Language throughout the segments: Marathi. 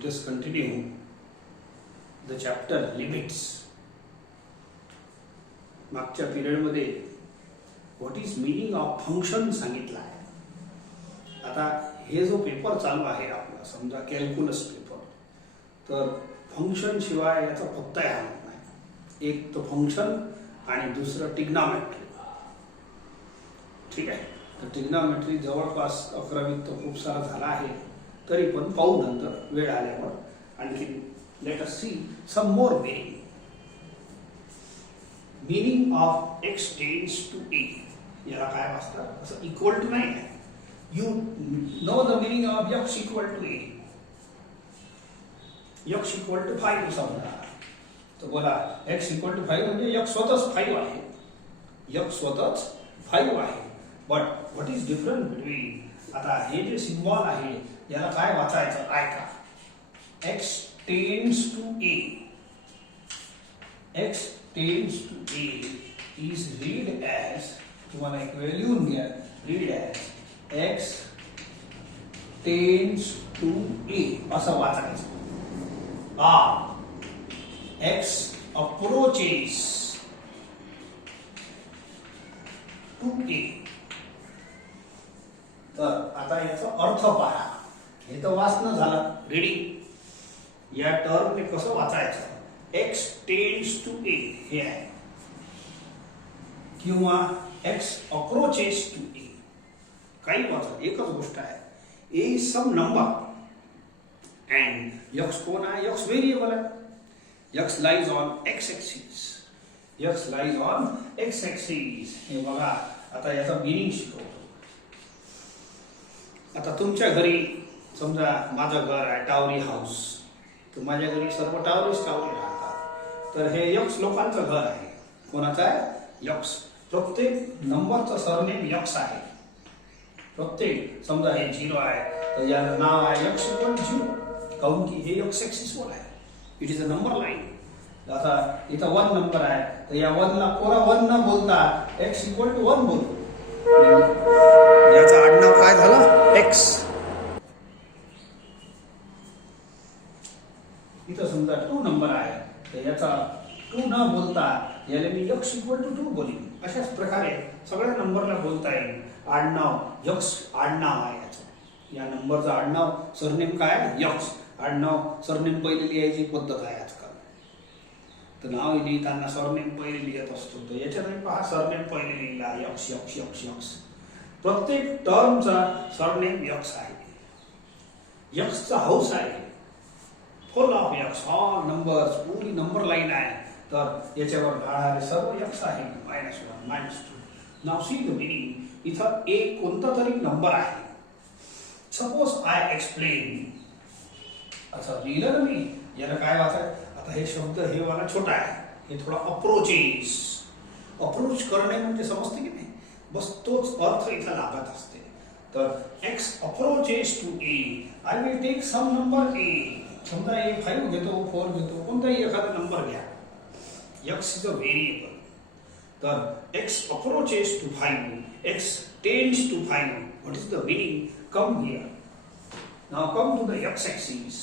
let us continue the chapter limits. मागच्या पिरियडमध्ये what is meaning of function सांगितलं आहे. आता हे जो पेपर चालू आहे आपला, समजा कॅल्क्युलस पेपर, तर फंक्शन शिवाय याचा पत्ता येणार नाही. एक तर फंक्शन आणि दुसरं ट्रिग्नॉमेट्री. ठीक आहे, तर ट्रिग्नॉमेट्री जवळपास 11वीत तर खूप सारा झाला आहे, तरी पण पाहू नंतर वेळ आल्यावर. आणखी let us see some more meaning. Meaning of x tends to a, याला काय वाचतात, असं इक्वल टू नाही आहे. You know the meaning of x equal to a. x equal to 5 समजा, तर बोला x इक्वल टू 5 म्हणजे x स्वतःच 5 आहे. x स्वतःच 5 आहे. But what is different between, आता हे जे सिम्बॉल आहे याला काय वाचायचं ऐका. x tends to a, x tends to a is read as, तुम्हाला एक वेळ लिहून घ्या, read as x tends to a असं वाचायचं. x approaches to a. तर आता याचा अर्थ पहा. हे तर वाचणं झालं, रीडिंग. या टर्मने कसं वाचायचं, x tends to a हे आहे, किंवा x approaches to a. काही वाचा, एकच गोष्ट आहे. a is some number and x कोण आहे, x व्हेरिएबल आहे. x lies on x axis, x lies on x axis. हे बघा, आता याचा मीनिंग शिकवतो. आता तुमच्या घरी समजा माझं घर आहे टावरी हाऊस, तर माझ्या घरी सर्व टावरी राहतात. तर हे यक्स लोकांचं घर आहे. कोणाचं आहे, यक्स. प्रत्येक नंबरचं सरनेम यक्स आहे. प्रत्येक समजा हे 0 आहे, तर याचं नाव आहे यक्स इक्वल 0, काऊन की हे यक्स एक्सिस वर आहे. It is a number line. आता इथं 1 नंबर आहे, तर या 1 ला कोरा 1 न बोलता x इक्वल टू 1 बोलतो. याचं आडनाव काय झालं, एक्स. इथं समजा 2 नंबर आहे, तर याचा 2 न बोलता याला मी x इक्वल टू 2 बोलीन. अशाच प्रकारे सगळ्या नंबरला बोलता येईल. आडनाव यक्स आडनाव आहे याचं. या नंबरचं आडनाव सरनेम काय, यक्स. आडनाव सरनेम पहिले लिहायची पद्धत आहे आजकाल. तर नाव लिहिताना सरनेम पहिले लिहित असतो, तर याच्यात पहा सरनेम पहिले लिहिला यक्स यक्स यक्स यक्स. प्रत्येक टर्मचा सरनेम यक्स आहे. यक्सचा हाऊस आहे, फुल of x, all numbers, Puri number line आहे. तर याच्यावर राहणारे सर्व यक्स आहे. -1 -2. नाव सी द मीनिंग. इथं एक कोणता तरी नंबर आहे. सपोज आय एक्सप्लेन, असं लिहिलं ना मी. याला काय वाचायचं, आता हे शब्द हे वाला छोटा आहे, हे थोडा अप्रोचेस. अप्रोच करणे म्हणजे समजते की नाही, बस तोच अर्थ इथं लागत असते. तर x approaches to a, I will take some number a. समजा a 5 घेतो, 4 घेतो, कोणताही एखादा नंबर घ्या. x is a variable. तर x approaches to 5, x tends to 5. What is the meaning? Come here. Now come to the x axis.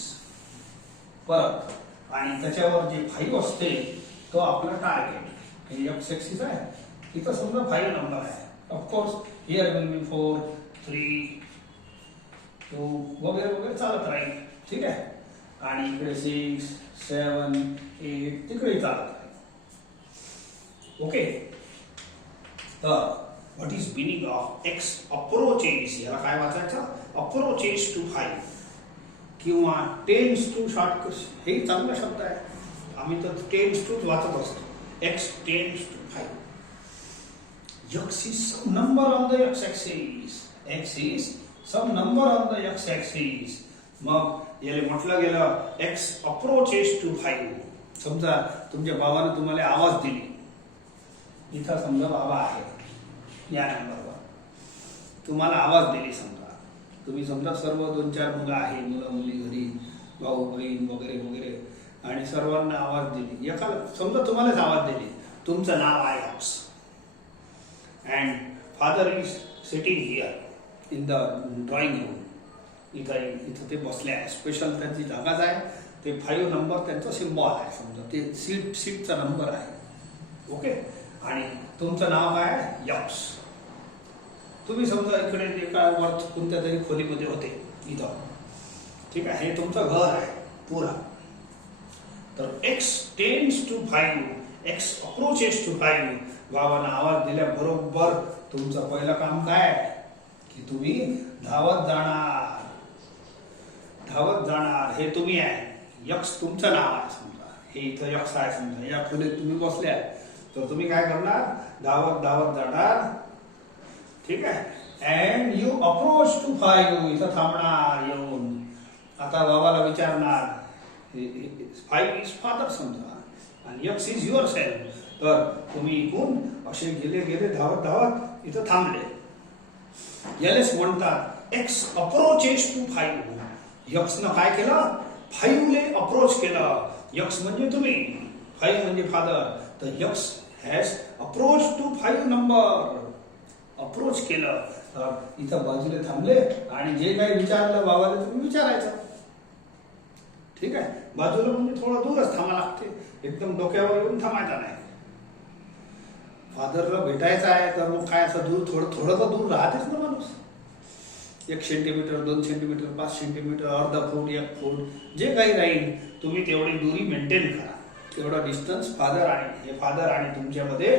परत, आणि त्याच्यावर जे 5 असते तो आपला टार्गेट. हे x axis आहे. इथं समजा 5 नंबर आहे. Of course, here will be 4, 3, 2 वगैरे वगैरे चालत राहील. ठीक आहे. आणि इकडे 6, 7, 8 तिकडे चालत राहील. ओके. तर what is meaning of x approaches, याला काय वाचायचं, अप्रोचेस टू 5 किंवा टेंड्स टू. शॉर्टकट हे चांगला शब्द आहे. आम्ही तर टेंड्स टू वाचत असतो. x tends to 5. x is some number on the x axis. x is some number on the x axis. मग याला म्हटलं गेलं x approaches to 5. समजा तुमच्या बाबाने तुम्हाला आवाज दिली. इथं समजा बाबा आहे, या नंबरवर तुम्हाला आवाज दिली. समजा तुम्ही समजा सर्व 2-4 मुलं आहे, मुलं मुली घरी, भाऊ बहीण वगैरे वगैरे, आणि सर्वांना आवाज दिली. एका समजा तुम्हालाच आवाज दिली. तुमचं नाव आहे x. And father is sitting here in the drawing room. इथं इथं ते बसले आहे, स्पेशल त्यांची जागाच आहे. ते 5 नंबर त्यांचा सिम्बॉल आहे, समजा ते सीटचा नंबर आहे. ओके. आणि तुमचं नाव काय आहे? यक्स. तुम्ही समजा इकडे एका वर कोणत्या तरी खोलीमध्ये होते इथं, ठीक आहे. हे तुमचं घर आहे पुरा. तर x tends to 5, x approaches to 5. बाबांना आवाज दिल्याबरोबर तुमचं पहिलं काम काय, की तुम्ही धावत जाणार. धावत जाणार हे तुम्ही आहे. यक्स तुमचं नाव आहे समजा. हे इथं यक्स आहे समजा. या खोलीत तुम्ही बसले आहे, तर तुम्ही काय करणार? धावत धावत जाणार, ठीक आहे. And you approach to 5. इथं थांबणार येऊन. आता बाबाला विचारणार, 5 इज फादर समजा आणि यक्स इज युअर सेल्फ. तर तुम्ही इकून असे गेले गेले धावत धावत इथं थांबले. यालेच म्हणतात एक्स अप्रोचेस टू 5. यक्सनं काय केलं? 5 ले अप्रोच केलं. यक्स म्हणजे तुम्ही, 5 म्हणजे फादर. तर x has approach to 5 number. Approach केलं. इथं बाजूला थांबले आणि जे काही विचारलं बाबाला तुम्ही विचारायचं, ठीक आहे. बाजूला म्हणजे थोडं दूरच थांबा लागते, एकदम डोक्यावर येऊन थांबायचं नाही. फादरला भेटायचं आहे तर मग काय असं दूर थोडं तर दूर राहतेच ना माणूस. 1 सेंटीमीटर, 2 सेंटीमीटर, 5 सेंटीमीटर, अर्धा फूट, 1 फूट, जे काही राहील तुम्ही तेवढी दूरी मेंटेन करा. तेवढा डिस्टन्स फादर आणि तुमच्यामध्ये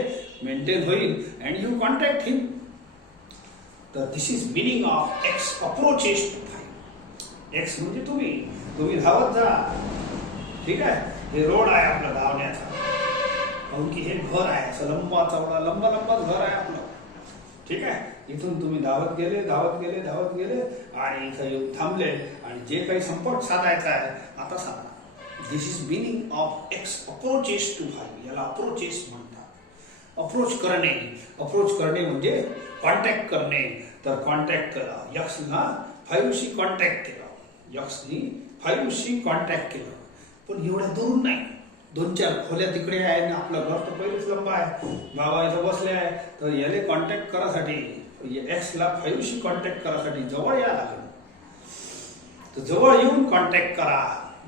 मेंटेन होईल. And you contact him. तर this is meaning of x approaches to 5. X म्हणजे तुम्ही धावत जा, ठीक आहे. हे रोड आहे आपला धावण्याचा, काहून की हे घर आहे असं लंबा चौडा लंबाच घर आहे आपलं, ठीक आहे. इथून तुम्ही धावत गेले आणि इथं येऊन थांबले आणि जे काही संपर्क साधायचा आहे आता साधा. This is meaning of x approaches to 5. याला अप्रोचेस म्हणतात. अप्रोच करणे म्हणजे कॉन्टॅक्ट करणे. तर कॉन्टॅक्ट करा. यक्सना 5शी कॉन्टॅक्ट केला. यक्सनी 5शी कॉन्टॅक्ट केलं. पण एवढ्या दूर नाही, 2-4 खोल्या तिकडे आहे ना. आपलं घर तर पहिलेच लंबा आहे. बाबा इथं बसले आहे. तर याले कॉन्टॅक्ट करासाठी, एक्सला 5शी कॉन्टॅक्ट करासाठी जवळ या लागेल. तर जवळ येऊन कॉन्टॅक्ट करा.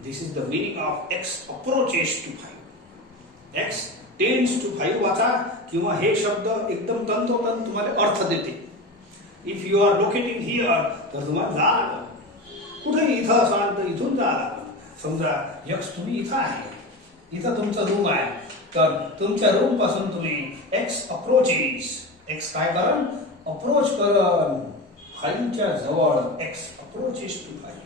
This is the meaning of x approaches to 5. X tends to 5 वाचा, किंवा हे शब्द एकदम तंतोतंत तुम्हाला अर्थ देते. If you are locating here, तर तुम्हाला जा लागेल. कुठे इथं असाल तर इथून जा लागेल. समजा यक्स तुम्ही इथं आहे, इथं तुमचा रूम आहे. तर तुमच्या रूम पासून तुम्ही एक्स अप्रोचेस, एक्स काय करण? अप्रोच करण 5च्या जवळ. X approaches to 5.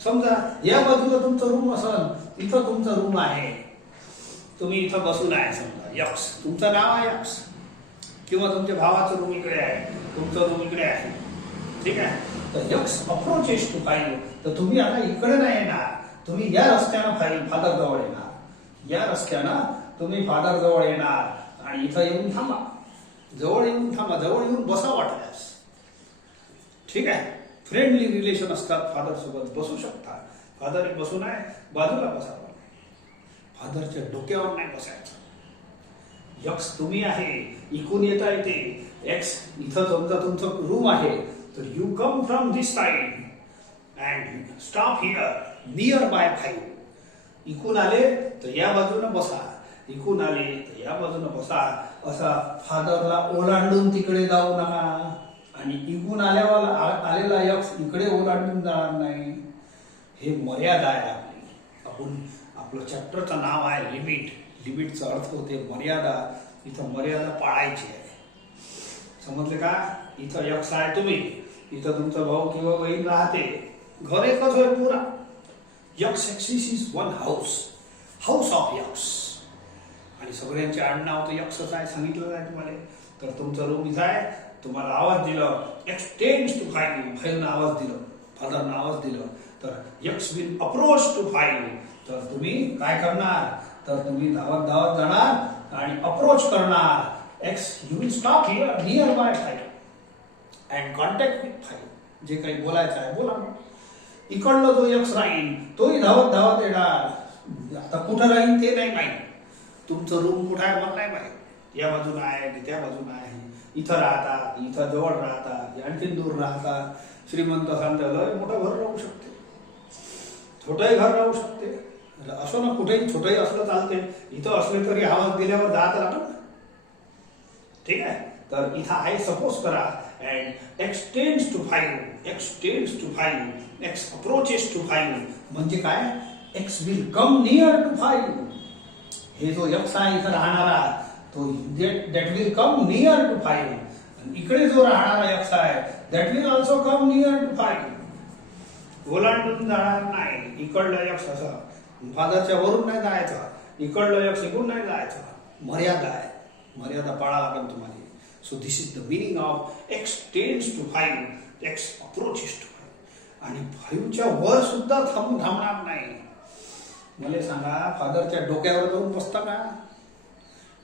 समजा या बाजूला तुमचा रूम असेल, इथं तुमचा रूम आहे, तुम्ही इथं बसून आहे समजा. यक्स तुमचं नाव आहे यक्स, किंवा तुमच्या भावाचं रूम इकडे आहे, तुमचं रूम इकडे आहे, ठीक आहे. तर यक्स अप्रोचेस टू 5. तर तुम्ही आता इकडे नाही येणार, तुम्ही या रस्त्यानं फादर जवळ येणार. या रस्त्यानं तुम्ही फादर जवळ येणार आणि इथं येऊन थांबा. जवळ येऊन बसा वाटल्यास, ठीक आहे. फ्रेंडली रिलेशन असतात, फादर सोबत बसू शकता. फादर बसून आहे, बाजूला बसावं. फादरच्या डोक्यावर नाही बसायचं. यक्स तुम्ही आहे, इकून येता येते. एक्स इथं समजा तुमचं रूम आहे, तर you come from this side and stop here near by 5. इकून आले तर या बाजूनं बसा, इकून आले तर या बाजूनं बसा. असा फादरला ओलांडून तिकडे जाऊ नका. आणि इकून आलेला यक्स इकडे ओलांडून जाणार नाही. हे मर्यादा आहे आपली. आपलं चॅप्टरचं नाव आहे लिमिट. लिमिटचा अर्थ होते मर्यादा. इथं मर्यादा पाळायची आहे. समजले का? इथं यक्स आहे तुम्ही, इथं तुमचा भाऊ किंवा बहीण राहते. घर एकच होय पुरा. X axis is one house of x. आणि सगळ्यांचे आडनाव तर यक्सच आहे, सांगितलं आहे तुम्हाला. तर तुमचं रूम इथं आहे, तुम्हाला आवाज दिलं एक्स टेंड्स टू 5. 5 आवाज दिलं, फादरनं आवाज दिलं. तर यक्स विल अप्रोच टू 5. तर तुम्ही काय करणार? तर तुम्ही धावत जाणार आणि अप्रोच करणार. X you will stop here near by 5 and contact with 5. जे काही बोलायचं आहे बोला. इकडलं जो यक्स राहील तोही धावत येणार. आता कुठं राहील ते नाही माहीत. तुमचं रूम कुठं आहे मला नाही माहीत. या बाजूला आहे की त्या बाजूला आहे, इथं राहतात, इथं जवळ राहतात, आणखीन दूर राहतात. श्रीमंत सांगता लय मोठं घर राहू शकते, छोटंही घर राहू शकते. असं ना कुठेही छोटंही असलं चालते, इथं असले तरी आवाज दिल्यावर जात राहतात. ठीक आहे. तर इथं आहे सपोज करा and x tends to 5, x tends to 5, x approaches to 5 म्हणजे काय, x will come near to 5. हे जो एक्स आहे इथं राहणारा तो that will come near to 5. इकडे जो राहणारा एक्स आहे that will also come near to 5. ओलांडून जाणार नाही. इकडलं एक्स असं फादरच्या वरून नाही जायचं, इकडलं एक्स इकडून नाही जायचं. मर्यादा आहे, मर्यादा पाळा लागेल तुम्हाला. So this is the meaning of x tends to 5, x approaches to 5. आणि 5च्या वर सुद्धा थांबणार नाही. मला सांगा, फादरच्या डोक्यावर जाऊन बसता का?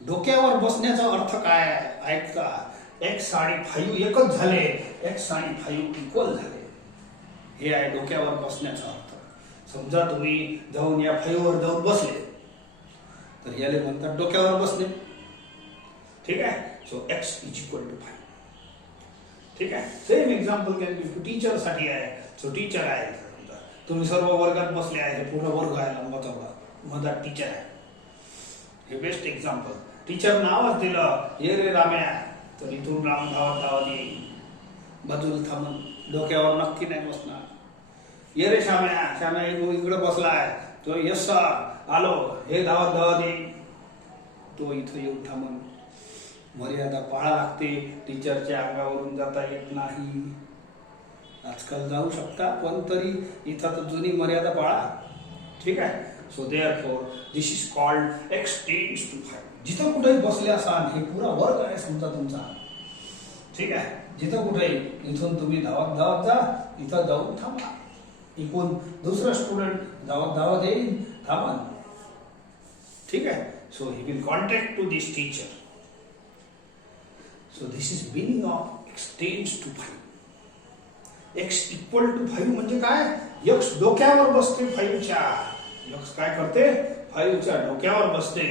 डोक्यावर बसण्याचा अर्थ काय आहे ऐकता. एक्स आणि 5 एकच झाले, एक्स आणि 5 इक्वल झाले. हे आहे डोक्यावर बसण्याचा अर्थ. समजा तुम्ही जाऊन या 5 वर जाऊन बसले तर याला म्हणतात डोक्यावर बसले. ठीक आहे. So x is equal to 5. ठीक आहे. सेम एक्झाम्पल टीचर साठी आहे. सो टीचर आहे, समजा तुम्ही सर्व वर्गात बसले आहे, पूर्ण वर्ग आहे लंबचौडा, मधात टीचर आहे. हे बेस्ट एक्झाम्पल. टीचर नावच दिलं ये रे राम्या, तर इथून राम धावत धावत येईल. बाजूला थांबून डोक्यावर नक्की नाही बसणार. ये रे श्याम्या, श्याम्या इकडे बसलाय, तो यस सर आलो, हे धावत धावत येईल. तो इथं येऊन थांबून. मर्यादा पाळा लागते. टीचरच्या अंगावरून जाता येत नाही. आजकाल जाऊ शकता पण तरी इथं तर जुनी मर्यादा पाळा. ठीक आहे. So therefore this is called x tends to 5. जिथं कुठेही बसले असाल, हे पुरा वर्ग आहे समजा तुमचा. ठीक आहे. जिथं कुठेही इथून तुम्ही धावत धावत जा, इथं जाऊन थांबा. इकडून दुसरा स्टुडंट धावत धावत येईल, थांबा. ठीक आहे. So he will contact to this teacher. So this is meaning of x tends to 5. X equal to 5 म्हणजे काय, एक्स डोक्यावर बसते 5च्या. एक्स काय करते, 5च्या डोक्यावर बसते,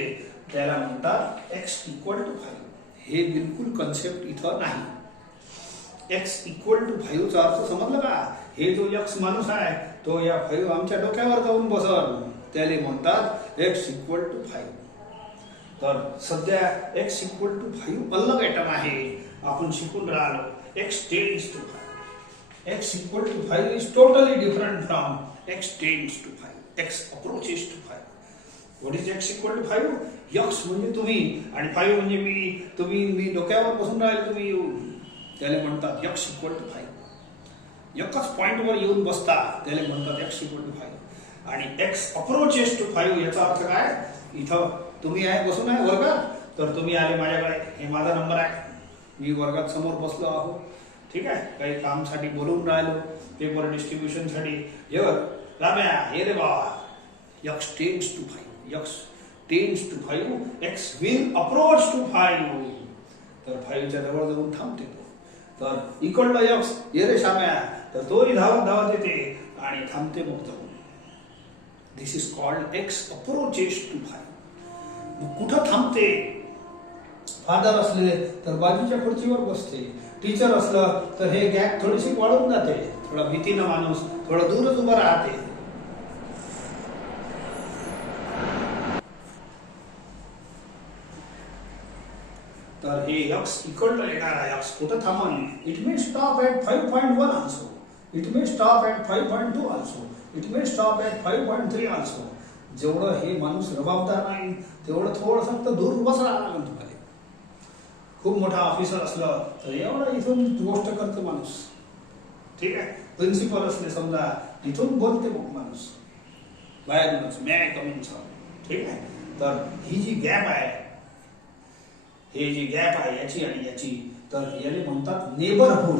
त्याला म्हणतात एक्स इक्वल टू 5. हे बिलकुल कन्सेप्ट इथं नाही. एक्स इक्वल टू 5चा अर्थ समजलं का. हे जो एक्स माणूस आहे तो या 5 आमच्या डोक्यावर जाऊन बसल, त्याला म्हणतात एक्स इक्वल टू 5. तर सध्या एक्स इक्वल टू 5 अलग ॲटम आहे. आपण शिकून राहिलो x tends to 5. X equal to 5 is totally different from x tends to 5, x approaches to 5. What is x equal to 5? X म्हणजे तुम्ही आणि 5 म्हणजे मी. तुम्ही मी डोक्यावर बसून राहिले, तुम्ही येऊन, त्याला म्हणतात एक्स इक्वल टू 5. एकच पॉइंटवर येऊन बसता, त्याला म्हणतात एक्स इक्वल टू 5. आणि एक्स अप्रोचेस टू 5 याचा अर्थ काय, इथं तुम्ही आहे बसून आहे वर्गात, तर तुम्ही आले माझ्याकडे, हे माझा नंबर आहे, मी वर्गात समोर बसलो आहो. ठीक आहे. काही कामसाठी बोलून राहिलो, पेपर डिस्ट्रीब्युशन साठी. ये राम्या, हे रे बाबा, x tends to 5, x tends to 5, x will approach to 5. तर 5च्या जवळ जाऊन थांबते तो. तर इकडलं एक्स ये रे श्याम्या, तर तोही धावत धावत येते आणि थांबते मग जाऊन. This is called x approaches to 5. कुठं थांबते. फादर असले तर बाजूच्या खुर्चीवर बसते. टीचर असलं तर हे गॅप थोडीशी वाढून जाते, थोडा भीतीनं माणूस थोडं दूरच उभं राहते. तर हे एक्स इकडलं येणारा एक्स कुठं थांबून, it may stop at 5.1 also, it may stop at 5.2 also, it may stop at 5.3 also. जेवढं हे माणूस रबाबदार नाही तेवढं थोडं फक्त दूर उभाच राहावं लागेल तुम्हाला. खूप मोठा ऑफिसर असलं तर एवढं इथून गोष्ट करते माणूस. ठीक आहे. प्रिन्सिपल असले समजा, इथून बोलते मग माणूस बाहेरूनच, मे आय कम इन सर. ठीक आहे. तर ही जी गॅप आहे, हे जी गॅप आहे याची आणि याची, तर याला म्हणतात नेबरहुड.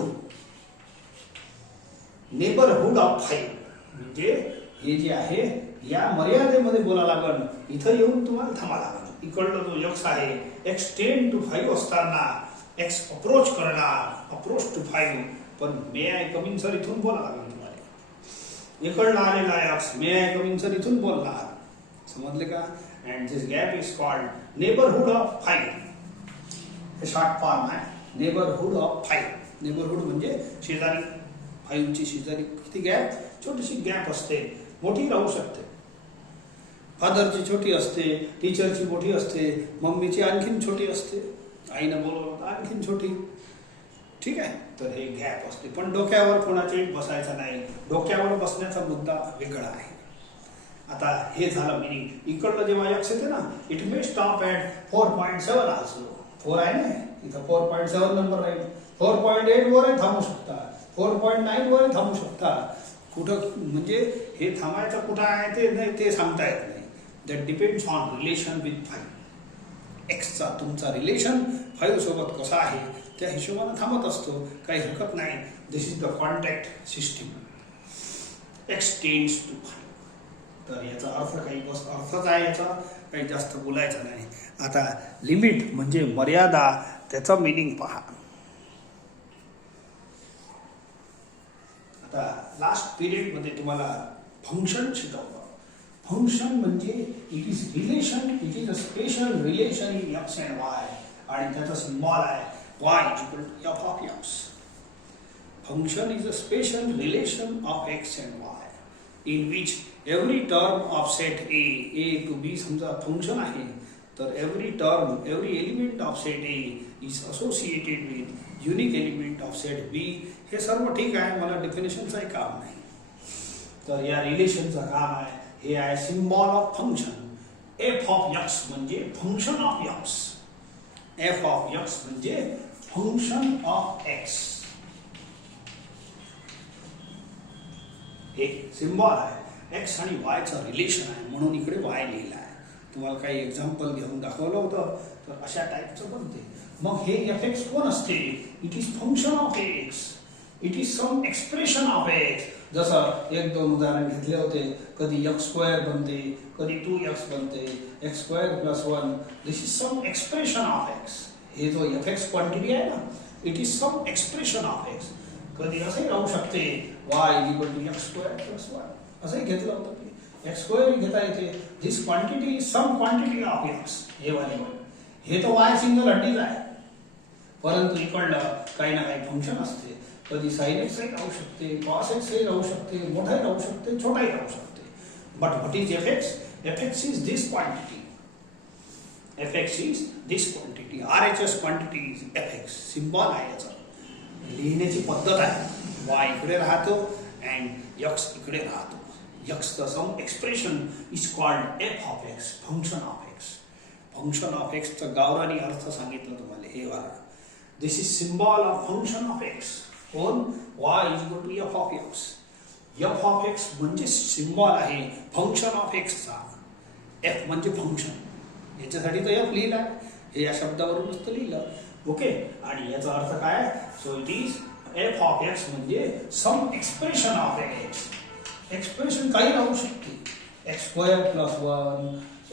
नेबरहुड ऑफ 5 म्हणजे हे जे आहे या मर्यादेमध्ये बोला लागल, इथं येऊन तुम्हाला थांबा लागल. इकडलं जो एक्स आहे, एक्स 10 to 5 असताना एक्स अप्रोच करणार, अप्रोच टू 5, पण मे आय कम इन सर इथून बोला लागल तुम्हाला. इकडला आलेला x may I come in sir इथून बोलणार. समजले का. And this gap is called neighbourhood of 5. हे शॉर्ट फॉर्म आहे. Neighbourhood of 5. नेबरहुड म्हणजे शेजारी, 5 ची शेजारी किती गॅप, छोटीशी गॅप असते, मोठी राहू शकते. फादरची छोटी असते, टीचरची मोठी असते, मम्मीची आणखीन छोटी असते, आईनं बोलवलं आणखीन छोटी. ठीक आहे, तर हे गॅप असते. पण डोक्यावर कोणाचे बसायचं नाही, डोक्यावर बसण्याचा मुद्दा वेगळा आहे. आता हे झालं मिनिंग. इकडलं जेव्हा एक्स येते ना, it may stop at 4.7 also. 4 आहे ना इथं, 4.7 नंबर राहील. 4.8 वर थांबू शकता, 4.9 वर थांबू शकता. कुठं म्हणजे हे थांबायचं कुठं आहे ते नाही, ते सांगता येत नाही. That depends on relation with 5. एक्सचा तुमचा रिलेशन 5 सोबत कसा आहे त्या हिशोबाने थांबत असतो, काही हरकत नाही. This is the contact system. X tends to 5. तर याचा अर्थ काही अर्थच आहे, याचा काही जास्त बोलायचं नाही. आता लिमिट म्हणजे मर्यादा, त्याचा मिनिंग पहा. आता लास्ट पिरियडमध्ये तुम्हाला फंक्शन शिकवलं. फंक्शन म्हणजे it is relation, it is a special relation in x and y, आणि त्याचा सिम्बॉल आहे y equal to f of x. Function is a special relation of x and y in which every term of set a to b समजा फंक्शन आहे, तर every term, every element of set a is associated with unique element of set b. हे सर्व ठीक आहे, मला डेफिनेशनचं काम नाही. तर या रिलेशनचं काम आहे, हे आहे symbol of function. f of x म्हणजे function of x, f of x म्हणजे फंक्शन ऑफ x. हे सिम्बॉल आहे, x आणि y चं रिलेशन आहे, म्हणून इकडे y लिहिला आहे. तुम्हाला काही एक्झाम्पल घेऊन दाखवलं होतं, तर अशा टाईपचं बनते. मग हे fx कोण असते? It is function of x, it is some expression of x. जसं 1-2 उदाहरण घेतले होते, कधी x² बनते, कधी 2x बनते, x² + 1. This is some expression of x. हे जो fx क्वांटिटी आहे ना, it is some expression of x. कधी असंही राहू शकते, y = x² + 1 असंही घेतलं होतं की x² घेता येते. This quantity is some quantity of x. हे वाली हे तर y सिंगल हड्डीच आहे, परंतु इकडलं काही ना काही फंक्शन असते. कधी sin x राहू शकते, cos x राहू शकते, मोठाही राहू शकते, छोटाही राहू शकते. But what is fx? fx is this quantity. fx is this quantity. RHS quantity is fx. Symbol आहे याचा, लिहिण्याची पद्धत आहे. y इकडे राहतो अँड x इकडे राहतो. x the some expression is called f of x, function of x. Function of x चा गावरानी अर्थ सांगितलं तुम्हाला, हे वाला. This is symbol of function of x. कोण? y = f of x. f of x म्हणजे सिम्बॉल आहे फंक्शन ऑफ x चा. f म्हणजे फंक्शन, याच्यासाठी तर f लिहिला आहे, हे या शब्दावरूनच तर लिहिलं. ओके, आणि याचा अर्थ काय? So it is f of x म्हणजे सम एक्सप्रेशन ऑफ x. एक्सप्रेशन काही राहू शकते, x² + 1,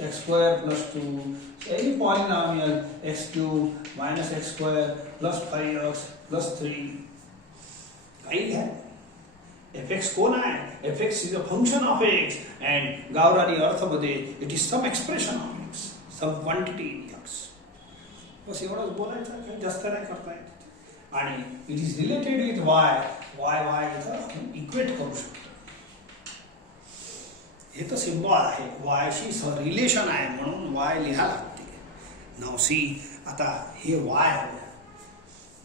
x² + 2, any polynomial x³ - x² + 5x + 3. काही घ्या. fx कोण आहे? fx is a function of x and गावरानी अर्थमध्ये it is some expression of x, some quantity in x. बस एवढंच बोलायचं, काही जास्त नाही करता येत. आणि it is related with y इथं इक्वेट करू शकतो. हे तर सिम्बॉल आहे, वायशी रिलेशन आहे म्हणून y लिहा लागते. नाव सी. आता हे y आहे,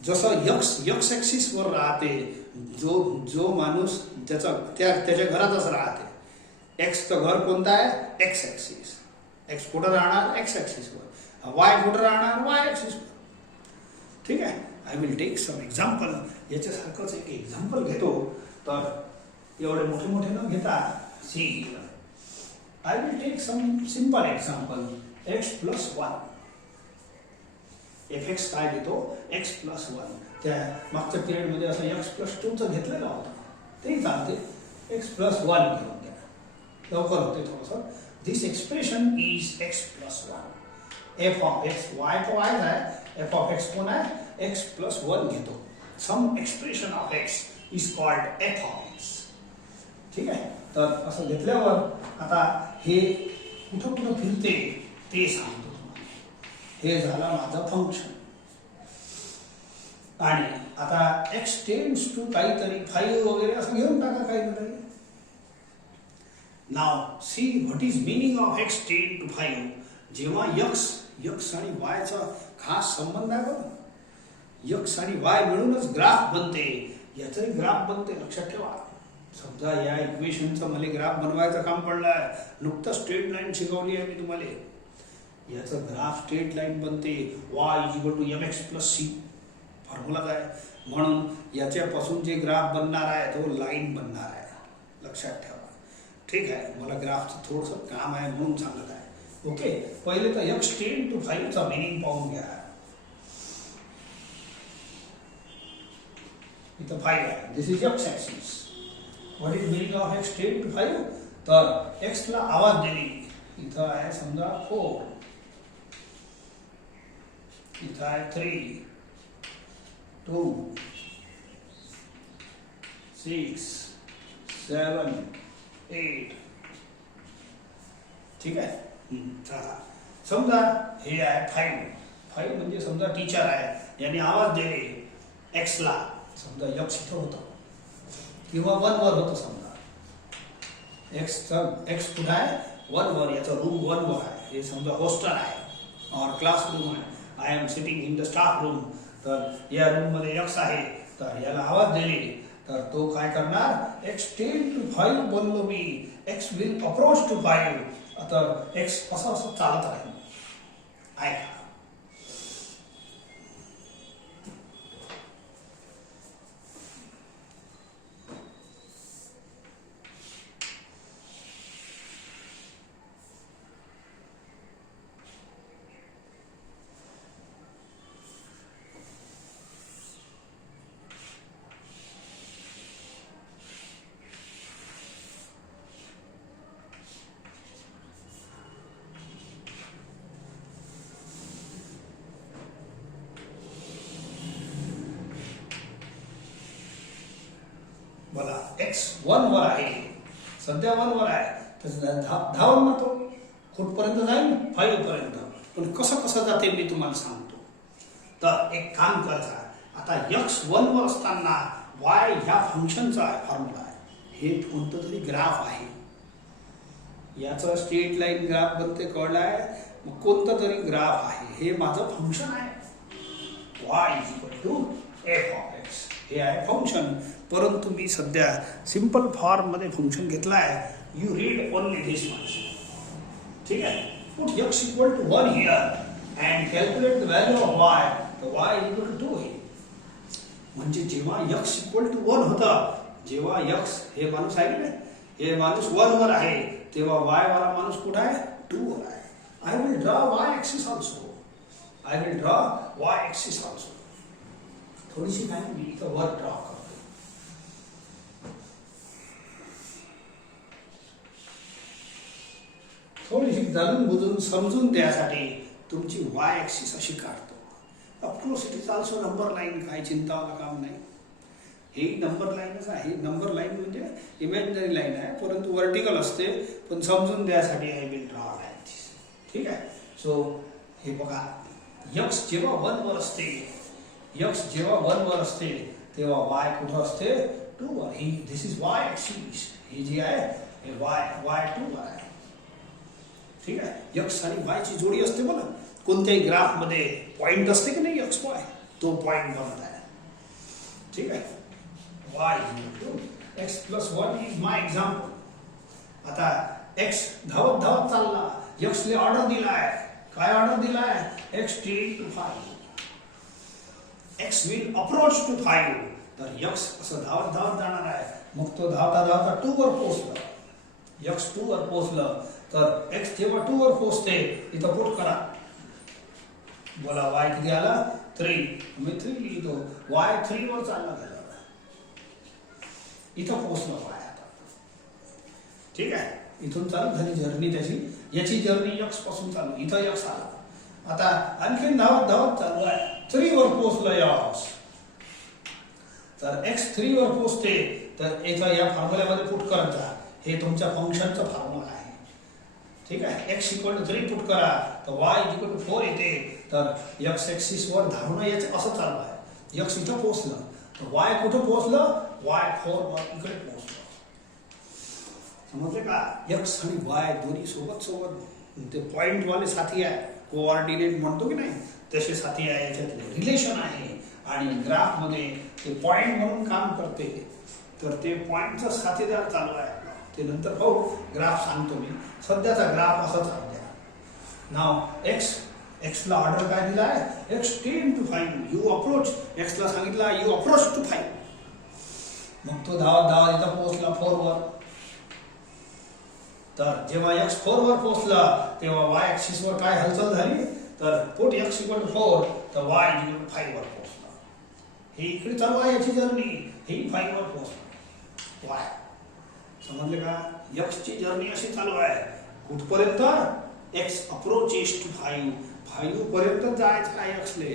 जसं x ॲक्सिस वर राहते, जो माणूस त्याच्या घरातच राहते. एक्सचं घर कोणतं आहे? X axis. एक्स कुठं राहणार? एक्स ॲक्सिस वर. वाय कुठं राहणार? वाय ॲक्सिस वर. ठीक आहे. I will take some example. याच्यासारखंच एक एक्झाम्पल घेतो, तर एवढे मोठे न घेता सी. I will take some simple example. x + 1. fx काय घेतो? x + 1. त्या मागच्या पिरियडमध्ये असं x + 2 चं घेतलेलं होतं, तेही चालते. x + 1 घेऊन द्या, लवकर होते थोडंसं. This expression is x + 1. f of x, y तो y आहे, f ऑफ x कोण आहे? x + 1 घेतो. Some expression of x is called f of x. ठीक आहे. तर असं घेतल्यावर आता हे कुठं फिरते ते सांगतो तुम्हाला. हे झालं माझं फंक्शन. आणि आता x टेंड्स टू काहीतरी 5 वगैरे असं घेऊन टाका काही ना काही. नाव see what is meaning of x tend to 5. जेव्हा x आणि y चा खास संबंध आहे बघा. x आणि y मिळूनच ग्राफ बनते. याचाही ग्राफ बनते, लक्षात ठेवा. समजा या इक्वेशनचं मला ग्राफ बनवायचं काम पडलंय, नुकतं स्ट्रेट लाईन शिकवली आहे मी तुम्हाला. याचं ग्राफ स्ट्रेट लाईन बनते. y = mx + c फॉर्म्युला आहे. म्हणून याच्यापासून जे ग्राफ बनणार आहे तो लाईन बनणार आहे, लक्षात ठेवा. ठीक आहे, मला ग्राफचं थोडंसं काम आहे म्हणून सांगत आहे. ओके, पहिले तर x टेंड टू 5 चा मिनिंग पाहून घ्या. इथं 5 आहे, this is x axis. What is meaning of x tend to 5? तर x ला आवाज दिली. इथं आहे समजा 4, इथं आहे 3, 2, 6, 7, 8. ठीक आहे. चला, समजा हे आहे 5 म्हणजे समजा टीचर आहे, याने आवाज दिले x ला. समजा x इथं होतं किंवा 1 वर होतं. समजा x कुठं आहे? 1 वर. याचा रूम 1 वर आहे. हे समजा हॉस्टेल आहे और क्लासरूम आहे. I am sitting in the staff room. तर या रूम मध्ये x आहे, तर याला आवाज दिले तर तो काय करणार? x टेंड टू 5 बोललो मी. x will approach to 5. आता x असं चालत राहील. ऐका, बोला x 1 वर आहे, सध्या 1 वर आहे, तर धावून ना तो कुठपर्यंत जाईल? 5 पर्यंत. पण कसं जाते मी तुम्हाला सांगतो. तर एक काम करायचं, आता x 1 वर असताना y ह्या फंक्शनचा फॉर्म्युला आहे. हे कोणतं तरी ग्राफ आहे, याचा स्ट्रेट लाईन ग्राफ बनते, कळलाय? मग कोणतं तरी ग्राफ आहे, हे माझं फंक्शन आहे. y = f of x. हे आहे फंक्शन. परंतु मी सध्या सिंपल फॉर्म मध्ये फंक्शन घेतला आहे. You read only this function. ठीक आहे. Put x = 1 here and calculate the value of y. तर y = 2 आहे. म्हणजे जेव्हा x = 1 होता, जेव्हा x हे माणूस आहे ना, हे माणूस 1 वर आहे, तेव्हा y वाला माणूस कुठे आहे? 2 वर आहे. I will draw y axis also. I will draw y axis also. थोडीशी काय मी इथं वर ड्रॉ करतो. थोडीशी जाणून बुजून समजून द्यासाठी तुमची y ॲक्सिस अशी काढतो. Of course it is also number line. काही चिंता वाला काम नाही. ही नंबर लाईनच आहे. नंबर लाईन म्हणजे इमॅजिनरी लाईन आहे, परंतु वर्टिकल असते. पण समजून द्यासाठी आय विल ड्रॉ लाईन. ठीक आहे. सो हे बघा, x जेव्हा 1 वर असते, x जेव्हा 1 वर असते तेव्हा y कुठं असते? 2 वर. ही दिस इज y ॲक्सिस. ही जी आहे हे y 2 वर आहे. ठीक आहे. x आणि y ची जोडी असते बघा. कोणत्याही ग्राफ मध्ये पॉइंट असते की नाही, x y, तो पॉइंट बनत आहे. ठीक आहे. y = x + 1 is my example. आता x धावत चालला. x ले ऑर्डर दिलाय. काय ऑर्डर दिलाय? x tend to 5. x will approach to 5. तर x असं धावत जाणार आहे. मग तो धावता 2 वर पोहोचला. x 2 वर पोहोचलं तर x जेव्हा 2 वर पोहोचते, इथं पुट करा. बोला y किती आला? 3. मी 3 लिहितो. y 3 वर चालला गेला. इथं पोहोचला y आता. ठीक आहे. इथून चालू झाली जर्नी त्याची. याची जर्नी x पासून चालू. इथं x आला. आता आणखीन धावत चालू आहे. 3 वर पोहोचला x. तर x 3 वर पोहोचते, तर इथं या फॉर्म्युल्यामध्ये पुट करायचा. हे तुमच्या फंक्शनचा फॉर्म्युला आहे. ठीक आहे. x = 3 पुट करा, तर y = 4 येते. तर x ॲक्सिस वर धावणं याचं असं चालू आहे. यक्स इथं पोहोचलं तर वाय कुठं पोहोचलं, वाय 4 वर इकडे पोहोचलं. समजले का? एक्स आणि वाय दोन्ही सोबत सोबत ते पॉइंट वाले साथी आहे, कोऑर्डिनेट म्हणतो की नाही तसे साथी आहे, याच्यातले रिलेशन आहे. आणि ग्राफ मध्ये ते पॉइंट म्हणून काम करते, तर ते पॉइंटचा साथीदार चालू आहे. ते नंतर पाहू, ग्राफ सांगतो मी. सध्याचा ग्राफ असा चालू आहे. नाव एक्स ला ऑर्डर काय दिला आहे, x 10 to 5 you approach. X ला सांगितला यू अप्रोच टू 5. मग तो धावत इथं पोहोचला 4 वर. तर जेव्हा एक्स 4 वर पोहोचला तेव्हा वाय ऍक्सिस वर काय हालचाल झाली, तर पुट एक्स इक्वल टू 4 तर वाय इक्वल टू 5 वर पोहोचला. हे इकडे चालू आहे याची जर्नी, हे 5 वर पोहोचला वाय. समजले का? एक्स ची जर्नी अशी चालू आहे. कुठपर्यंत, एक्स अप्रोचेस टू 5 पर्यंत जायचं आहे एक्सले.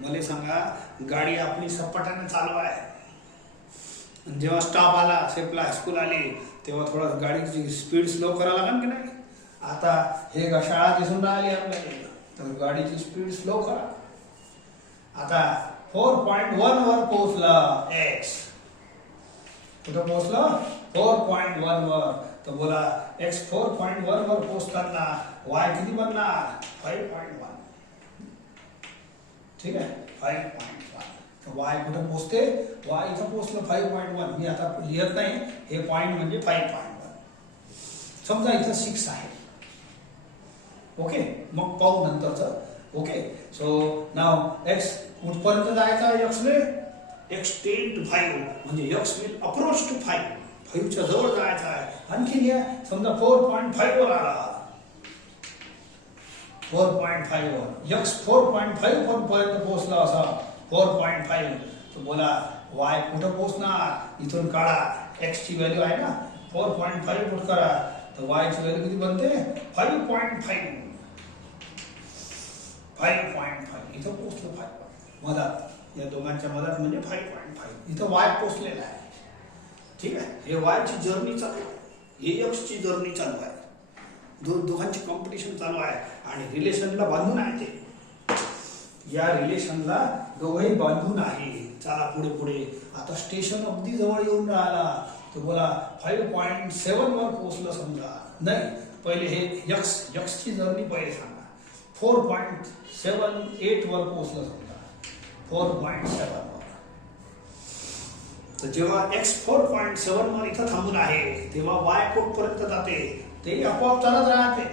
मला सांगा, गाडी आपली सपाटाने चालू आहे. जेव्हा स्टॉप आला, सेफला हायस्कूल आली, तेव्हा थोडा गाडीची स्पीड स्लो करावं लागेल की नाही. आता हे शाळा दिसून राहिली आपल्याला, तर गाडीची स्पीड स्लो करा. आता 4.1 वर पोहोचला एक्स. कुठं पोहोचला? 4.1 वर. तर बोला एक्स 4.1 वर पोहोचताना वाय किती बनणार, 5.1. ठीक आहे, 5.1. तर वाय कुठं पोहोचते, वाय इथं पोहोचलं 5.1. मी आता लिहत नाही, हे पॉइंट म्हणजे 5.1. समजा इथं 6 आहे. ओके, मग पाहू नंतरचं. ओके, सो नाव एक्स कुठपर्यंत जायचा आहे एक्सले, एक्स 10 to 5 म्हणजे एक्स विल अप्रोच टू 5 च्या जवळ जायचं आहे. आणखी या समजा 4.5 वर आला, 4.5 वर एक्स 4.5 पर्यंत पोहोचला असा 4.5. तर बोला वाय कुठं पोहोचणार, इथून काढा. एक्स ची व्हॅल्यू आहे ना 4.5 पुट करा, तर वाय ची व्हॅल्यू किती बनते 5.5. 5.5 इथं पोहोचलं. 5 मधात, या दोघांच्या मधात म्हणजे 5.5 इथं वाय पोहोचलेला आहे. ठीक आहे, हे वाय ची जर्नी चालू आहे, हे एक्स ची जर्नी चालू आहे. दोघांची कॉम्पिटिशन चालू आहे आणि रिलेशनला बांधून आहे ते. या रिलेशनला दोघंही बांधून आहे. चला पुढे पुढे. आता स्टेशन अगदी जवळ येऊन राहिला. तर बोला 5.7 वर पोहोचलं समजा. नाही, पहिले हे एक्स ची जर्नी पहिले सांगा. 4.78 वर पोहोचलं समजा, 4.7 वर. तर जेव्हा एक्स 4.7 वर इथं थांबून आहे, तेव्हा वाय कुठपर्यंत जाते, ते आपोआप चालत राहते.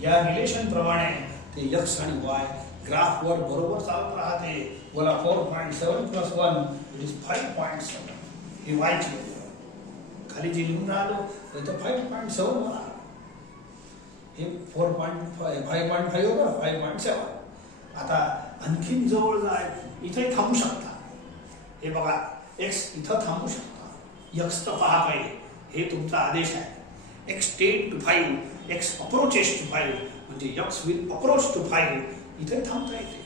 या रिलेशन प्रमाणे ते एक्स आणि वाय ग्राफ वर बरोबर चालत राहते. बोला 4.7 + 1 इट इज 5.7. ही वाय ची व्हॅल्यू खाली जे लिहून राहिलो तर 5.7 वर आला. हे 5.5 होतं, 5.7. आता आणखीन जवळ जाय, इथे थांबू शकता. हे बघा, एक्स इथं थांबू शकता. एक्स तर पहा पाहिजे, हे तुमचा आदेश आहे. X 10 to 5 x approaches to 5 म्हणजे एक्स विल अप्रोच टू 5 इथे थांबता येते.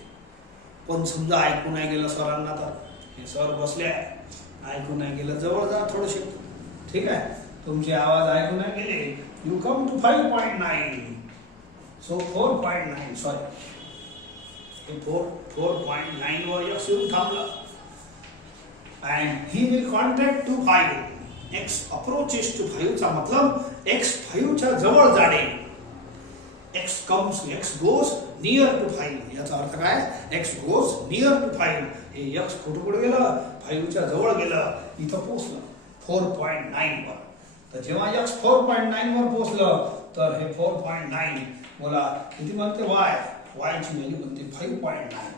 पण समजा ऐकून नाही गेलं सरांना, तर हे सर बसले आहे, ऐकून नाही गेलं, जवळ जा थोडेसे. ठीक आहे, तुमचे आवाज ऐकून नाही गेले, you come to 5.9. So 4.9 sorry, हे 4.9 वर एक्स येऊन थांबलं. And he will contact to 5. X approaches to 5 चा मतलब एक्स 5 च्या जवळ जाणे. X goes near to 5. याचा अर्थ काय, एक्स गोज नियर टू 5. हे एक्स कुठे कुठे गेलं, 5 च्या जवळ गेलं, इथं पोहोचलं 4.9 वर. तर जेव्हा एक्स 4.9 वर पोहोचलं, तर हे 4.9 बोला किती बनते, वाय ची व्हॅल्यू बनते 5.9.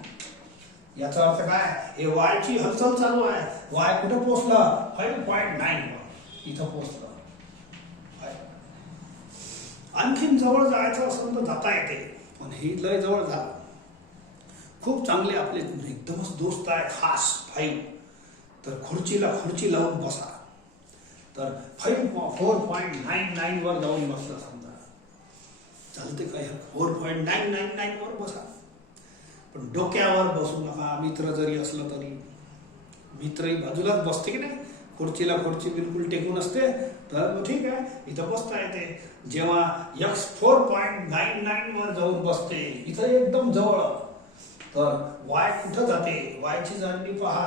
याचा अर्थ काय, हे वाय ची हालचाल चालू आहे. वाय कुठे पोहोचला, 5.9 वर इथं पोहोचलं. आणखीन जवळ जायचं असेल तर जाता येते, पण हे लय जवळ झालं. खूप चांगले आपले एकदमच दोस्त आहे खास 5. तर खुर्चीला खुर्ची लावून बसा. तर 4.99 वर जाऊन बसला समजा, चालते काय, 4.999 वर बसा. पण डोक्यावर बसू नका. मित्र जरी असलं तरी, मित्रही बाजूलाच बसते की नाही, खुर्चीला खुर्ची बिलकुल टेकून असते, तर ठीक आहे इथं बसता येते. जेव्हा एक्स 4.99 वर जाऊन बसते, इथं एकदम जवळ, तर y कुठं जाते, y ची जर्नी पहा,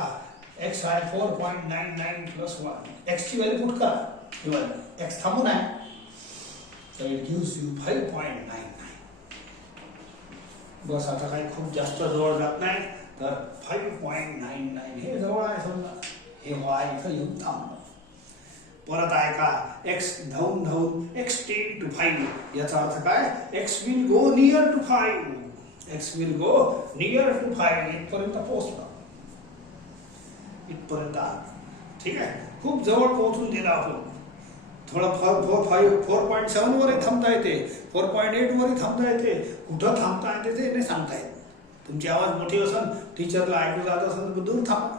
x आहे 4.99 प्लस 1, x ची व्हॅल्यू पुट करा, ही व्हॅल्यू x थांबून आहे, तर इट गिव्स यू 5.99. बस आता काही खूप जास्त जवळ जात नाही, तर 5.99 हे जवळ आहे समजा, हे y इथं येऊन थांबलं. परत आहे का, x धावून धावून x टेन टू 5, याचा अर्थ काय, x will go near to 5, x will go near to 5, इथपर्यंत पोहोचला, इथपर्यंत आला. ठीक आहे, खूप जवळ पोहोचून दिला आपण. थोडं 4.7 वरही थांबता येते, 4.8 वरही थांबता येते, कुठं थांबता येते ते नाही सांगता येत. तुमची आवाज मोठी असेल, टीचरला ऐकू जात असेल तर दूर थांबा.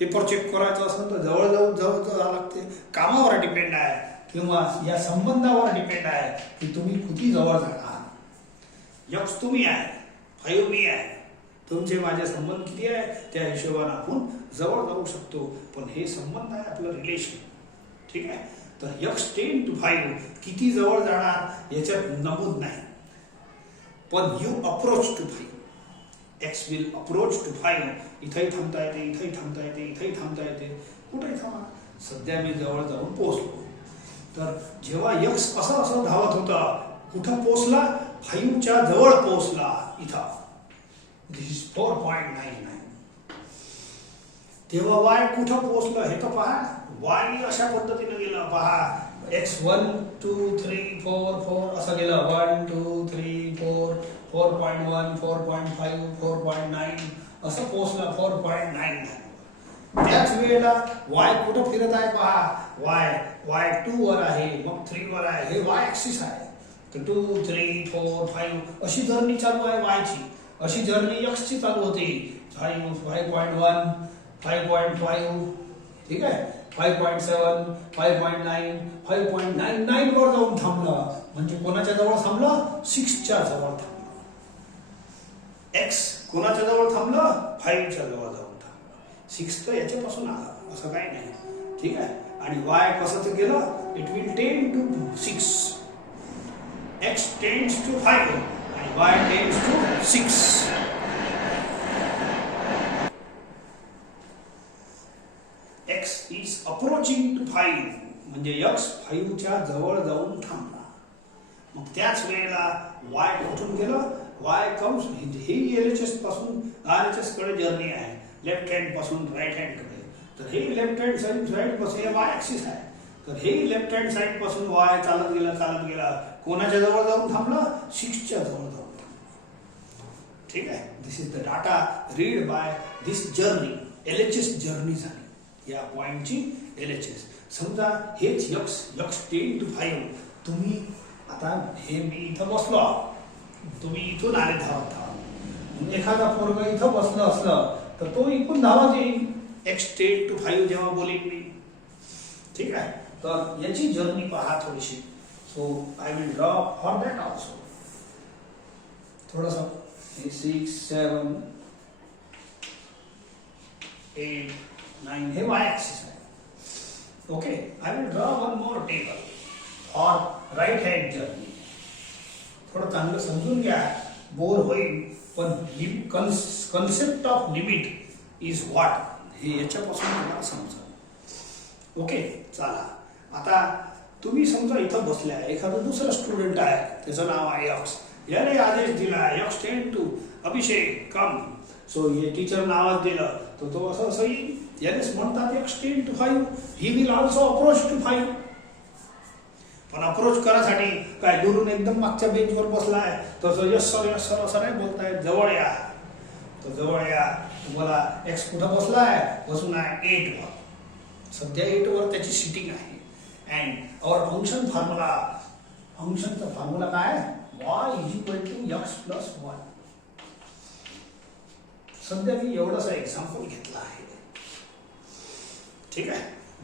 पेपर चेक करायचं असेल तर जवळ जावं लागते. कामावर डिपेंड आहे किंवा या संबंधावर डिपेंड आहे की तुम्ही किती जवळ जाणार. यक्स तुम्ही आहे, 5 मी आहे, तुमचे माझे संबंध किती आहे त्या हिशोबाने आपण जवळ जाऊ शकतो. पण हे संबंध आहे आपलं रिलेशन. ठीक आहे, तर यक्स 10 to 5 किती जवळ जाणार याच्यात नमूद नाही. पण you approach to 5, x will approach to 5, इथंही थांबता येते, इथंही थांबता येते, इथंही थांबता येते, कुठेही थांबा. सध्या मी जवळ जाऊन पोहोचलो. तर जेव्हा यक्स असं धावत होता, कुठं पोहोचला, 5 च्या जवळ पोहोचला, इथं दिस इज 4.99. तेव्हा वाय कुठं पोहोचलं हे तर पहा. वाय अशा पद्धतीने गेलं पहा, x 1 2 3 4 4 असं गेलं, 1 2 3 4 4.1 4.5 4.9 असं पोहोचलं 4.99. त्याच वेळेला y कुठं फिरत आहे पहा, y 2 वर आहे, मग 3 वर आहे, हे y ऍक्सिस आहे. तर 2 3 4 5 अशी जर्नी चालू आहे y ची. अशी जर्नी x ची चालू होती, 5.1 5.5, ठीक आहे, 5.7 5.9 5.99 वर जाऊन थांबलं. म्हणजे कोणाच्या जवळ थांबलं, 6 च्या जवळ थांबलं. x कोणाच्या जवळ थांबलं, 5 च्या जवळ जाऊन थांबलं. 6 तर याच्यापासून आला, असं काही नाही. ठीक आहे, आणि y कसं तर गेलं, it will 10 to 6, x tends to 5 आणि y tends to 6. x is approaching to 5 म्हणजे x 5 च्या जवळ जाऊन थांबला. मग त्याच वेळेला y कुठून गेलं, y कम्स, हे LHS पासून RHS कडे जर्नी आहे, लेफ्ट हँड पासून राईट हँड कडे. तर हे लेफ्ट हँड साइड पासून हे y ऍक्सिस आहे. तर हे लेफ्ट हँड साइड पासून y चालत गेला कोणाच्या जवळ जाऊन थांबला, 6 च्या जवळ जाऊन थांबला. ठीक आहे, this is the data read by this journey. LHS journey झाली या पॉइंटची LHS. समजा हेच यक्स 10 to 5. तुम्ही आता हे मी इथं बसलो, तुम्ही इथून आले धावत. एखादा पोरगा इथं बसलं असलं तर तो इथून धावत येईल x 10 to 5 जेव्हा बोलीन मी. ठीक आहे, तर याची जर्नी पहा थोडीशी. So I will draw for that also. थोडंसं 6 7 8 9 हे y ऍक्सिस आहे. Okay, I will draw one more table for right hand journey. थोडं चांगलं समजून घ्या, बोर होईल, पण concept of limit is what हे याच्यापासून मला समजा. ओके, चला. आता तुम्ही समजा इथं बसल्या, एखादा दुसरा स्टुडंट आहे, त्याचं नाव आहे यक्स. याने आदेश दिला, x 10 to Abhishek come. So हे टीचर नावात दिलं तर तो असं येईल. यानेच म्हणतात x 10 to 5, he will also approach to 5. पण अप्रोच करायसाठी काय दुरून एकदम मागच्या बेंचवर बसलाय तर यस सर असं नाही बोलताय, जवळ या. तर जवळ या, तुम्हाला एक्स कुठं बसलाय, बसून आहे 8 वर. सध्या 8 वर त्याची सिटिंग आहे. अँड आवर फंक्शनचा फॉर्म्युला काय, y is equal to x plus 1. सध्या मी एवढंच एक्झाम्पल घेतलं आहे. ठीक आहे,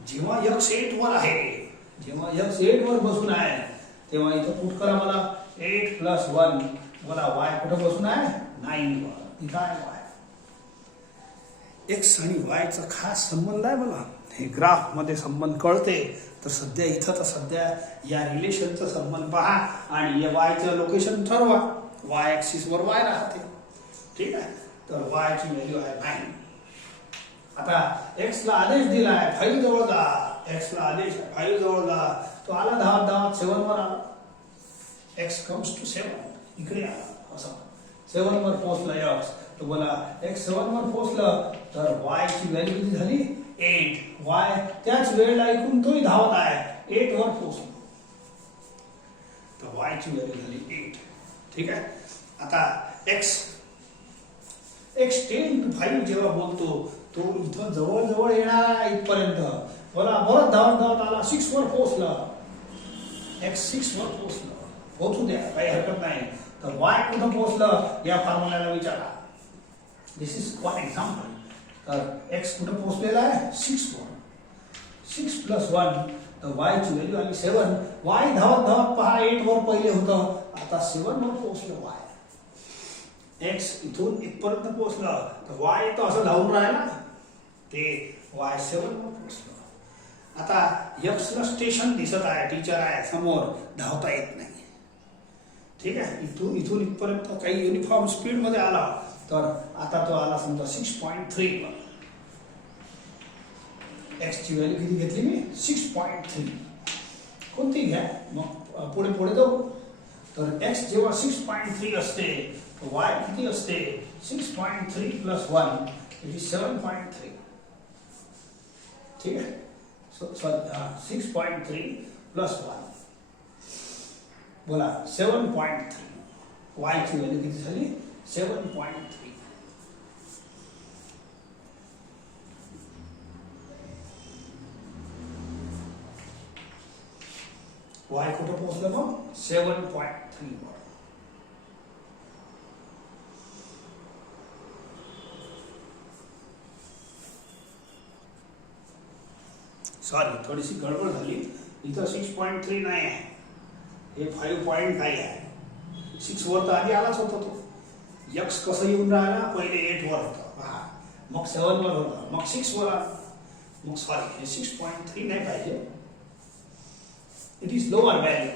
जेव्हा x 8 वर आहे, जेव्हा x 8 वर बसून आहे, तेव्हा इथं पुट करा मला 8 प्लस 1. मला y कुठं बसून आहे, 9 वर. इथं आहे y. x आणि y चा खास संबंध आहे. मला हे ग्राफ मध्ये संबंध कळते. तर सध्या इथं तर सध्या या रिलेशनचा संबंध पहा आणि या y चं लोकेशन ठरवा. y ऍक्सिस वर y राहते. ठीक आहे, तर y ची व्हॅल्यू आहे 9. आता x ला आदेश दिलाय 5 जवळ जा, x ला आदेश 5 जवळ जा, तो आला धावत धावत 7 वर आला. x comes to 7 इकडे आला असं 7 वर पोहोचला x. तो बोला x 7 वर पोहोचलं तर y ची व्हॅल्यू किती झाली 8. y त्याच वेळेला ऐकून तोही धावत आहे 8 वर पोहोचलो तर y ची व्हॅल्यू झाली 8. ठीक आहे. आता x टेन टू 5 जेव्हा बोलतो तो इथं जवळ जवळ येणार इथपर्यंत बोला परत धावत धावत आला 6 वर पोहोचला. x 6 वर पोहोचलं पोहोचू द्या काही हरकत नाही. तर y कुठं पोहोचलं या फॉर्म्युल्याला विचारा. दिस इज वन एक्झाम्पल. तर x कुठं पोहोचलेला आहे 6 वर. 6 प्लस 1 तर y ची व्हॅल्यू आली 7. y धावत धावत पहा 8 वर पहिले होतं आता 7 वर पोहोचलं y. x इथून इथपर्यंत पोहोचलं तर y तो असं धावून राहिला ते y 7 वर पोहोचलं. आता x ला स्टेशन दिसत आहे टीचर आहे समोर धावता येत नाही. ठीक आहे. इथून इथपर्यंत काही युनिफॉर्म स्पीड मध्ये आला तर आता तो आला समजा 6.3 वर. x ची व्हॅल्यू किती घेतली मी 6.3. कोणती घ्या मग पुढे पुढे जाऊ. तर x जेव्हा 6.3 असते तर y किती असते 6.3 प्लस 1 इट इज 7.3. ठीक आहे. सॉरी 6.3 प्लस 1 बोला 7.3. y ची व्हॅल्यू किती झाली 7.3. y कुठं पोहोचलं मग 7.3 वर. सॉरी थोडीशी गडबड झाली. इथं 6.3 नाही आहे हे 5 पॉइंट काही आहे. 6 वर तर आधी आलाच होता तो. x कसं येऊन राहिला पहिले 8 वर होता मग 7 वर होता मग 6 वर आला. मग सॉरी हे 6.3 नाही पाहिजे. It is lower value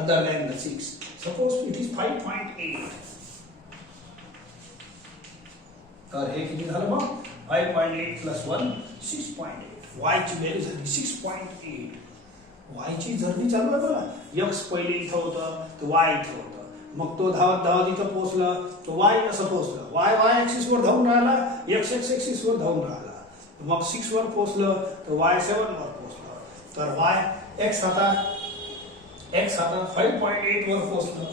other than the 6. Suppose it is 5.8. तर हे किती झालं मग 5.8 प्लस 1 6.8. y ची व्हॅल्यू झाली 6.8. y ची जर्नी चालू आहे बघा. x पहिले इथं होतं तर y इथं होतं मग तो धावत धावत इथं पोहोचला तो y असं पोहोचला. y ऍक्सिस वर धावून राहिला x ऍक्सिस वर धावून राहिला. मग 6 वर पोहोचलं तर y 7 वर पोहोचलं. तर x आता 5.8 वर पोहोचलं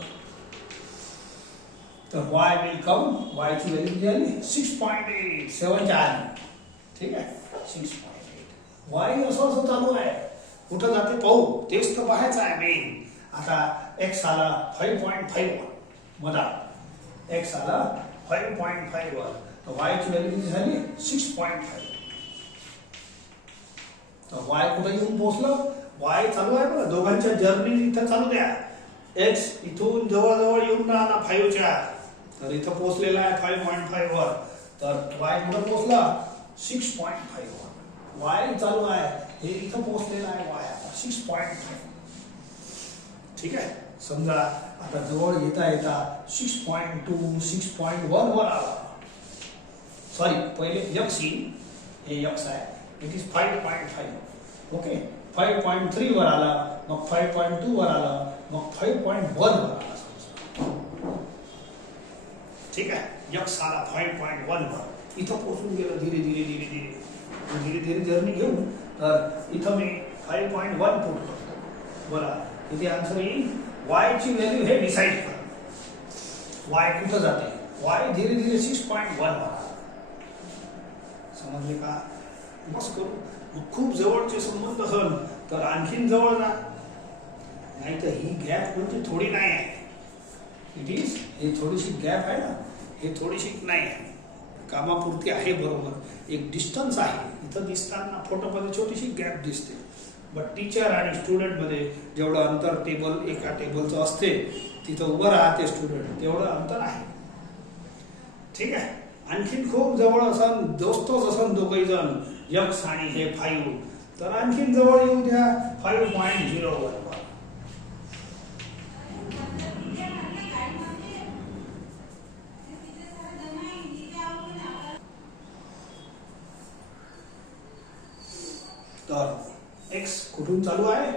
तर y विल कम y ची व्हॅल्यू किती आली 6.8. 7 च्या आधी. ठीक आहे 6.8. y असं असं चालू आहे कुठं जाते पाहू तेच तर पाहायचं आहे मेन. आता x आला 5.5 वर मधा x आला 5.5 वर तर y ची व्हॅल्यू किती झाली 6.5. तर y कुठे येऊन पोहोचलं y चालू आहे बघा दोघांच्या जर्नी इथं चालू द्या. x इथून जवळ येऊन राहिला 5 च्या तर इथं पोहोचलेला आहे 5.5 वर. तर y कुठे पोहोचला 6.5 वर. y चालू आहे हे इथं पोहोचलेला आहे y आता 6.5. ठीक आहे. समजा आता जवळ येता येता 6.2 6.1 वर आला. सॉरी पहिले x येईल हे x आहे इट इज 5.5. ओके 5.3 वर आला मग 5.2 वर आला मग 5.1 वर आला. ठीक आहे. x आला 5.1 वर इथं पोहोचून गेलं धीरे धीरे जर्नी घेऊन तर इथं मी 5.1 पुट करतो. बोला इथे आन्सर येईल. y ची व्हॅल्यू हे डिसाइड करा y कुठं जाते. y धीरे धीरे 6.1 वर. समजले का. बस करू. मग खूप जवळचे संबंध असेल तर आणखीन जवळ जा नाही तर ही गॅप म्हणजे थोडी नाही आहे. इट इज हे थोडीशी गॅप आहे ना हे थोडीशी नाही आहे कामापुरती आहे बरोबर. एक डिस्टन्स आहे इथं दिसताना फोटोमध्ये छोटीशी गॅप दिसते बट टीचर आणि स्टुडंट मध्ये जेवढं अंतर टेबल एका टेबलचं असते तिथं उभं राहते स्टुडंट तेवढं अंतर आहे. ठीक आहे. आणखीन खूप जवळ असन दोस्तच असन दोघही जण x आणि हे 5 तर आणखीन जवळ येऊ द्या 5.0 वर. तर एक्स कुठून चालू आहे,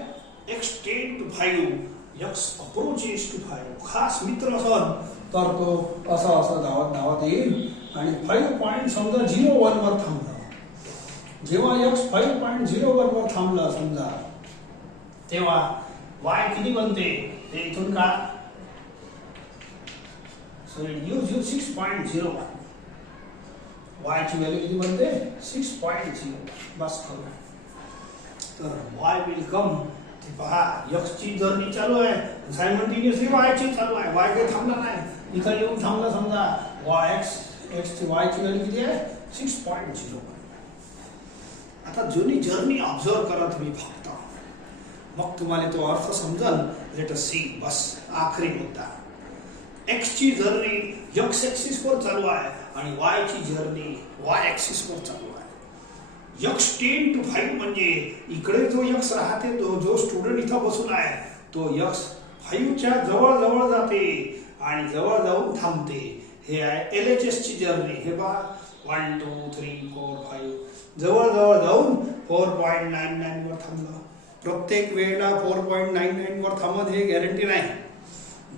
x ten to 5, x approaches to 5. खास मित्र असन तर तो असा असा धावत येईल आणि 5 पॉईंट समजा 0,1 वर थांबला. जेव्हा एक्स 5.01 वर थांबला समजा, तेव्हा वाय किती बनते ते इथून का, so it gives you 6.01. Y ची व्हॅल्यू किती बनते 6.01. बस करू. तर वाय विल कम, ते पहा एक्स ची जर्नी चालू आहे, सायमल्टेनियसली वाय ची चालू आहे. वाय काही थांबला नाही, इथं येऊन थांबला समजा. वाय एक्स ची वाय ची व्हॅल्यू किती आहे 6.01. आता जुनी जर्नी ऑब्झर्व करा तुम्ही फक्त, मग तुम्हाला तो अर्थ समजल. Late us C. बस आखरी मुद्दा, एक्स ची जर्नी एक्स ऍक्सिस वर चालू आहे आणि वाय ची जर्नी वाय ऍक्सिस वर चालू आहे. एक्स 10 to 5 म्हणजे इकडे जो एक्स राहते, तो जो स्टुडंट इथं बसून आहे, तो एक्स 5 च्या जवळ जवळ जाते आणि जवळ जाऊन थांबते. हे आहे LHS ची जर्नी. हे पहा 1 2 3 4 5 जवळ जवळ जाऊन 4.99 वर थांबलं. प्रत्येक वेळेला 4.99 वर थांबत हे गॅरंटी नाही,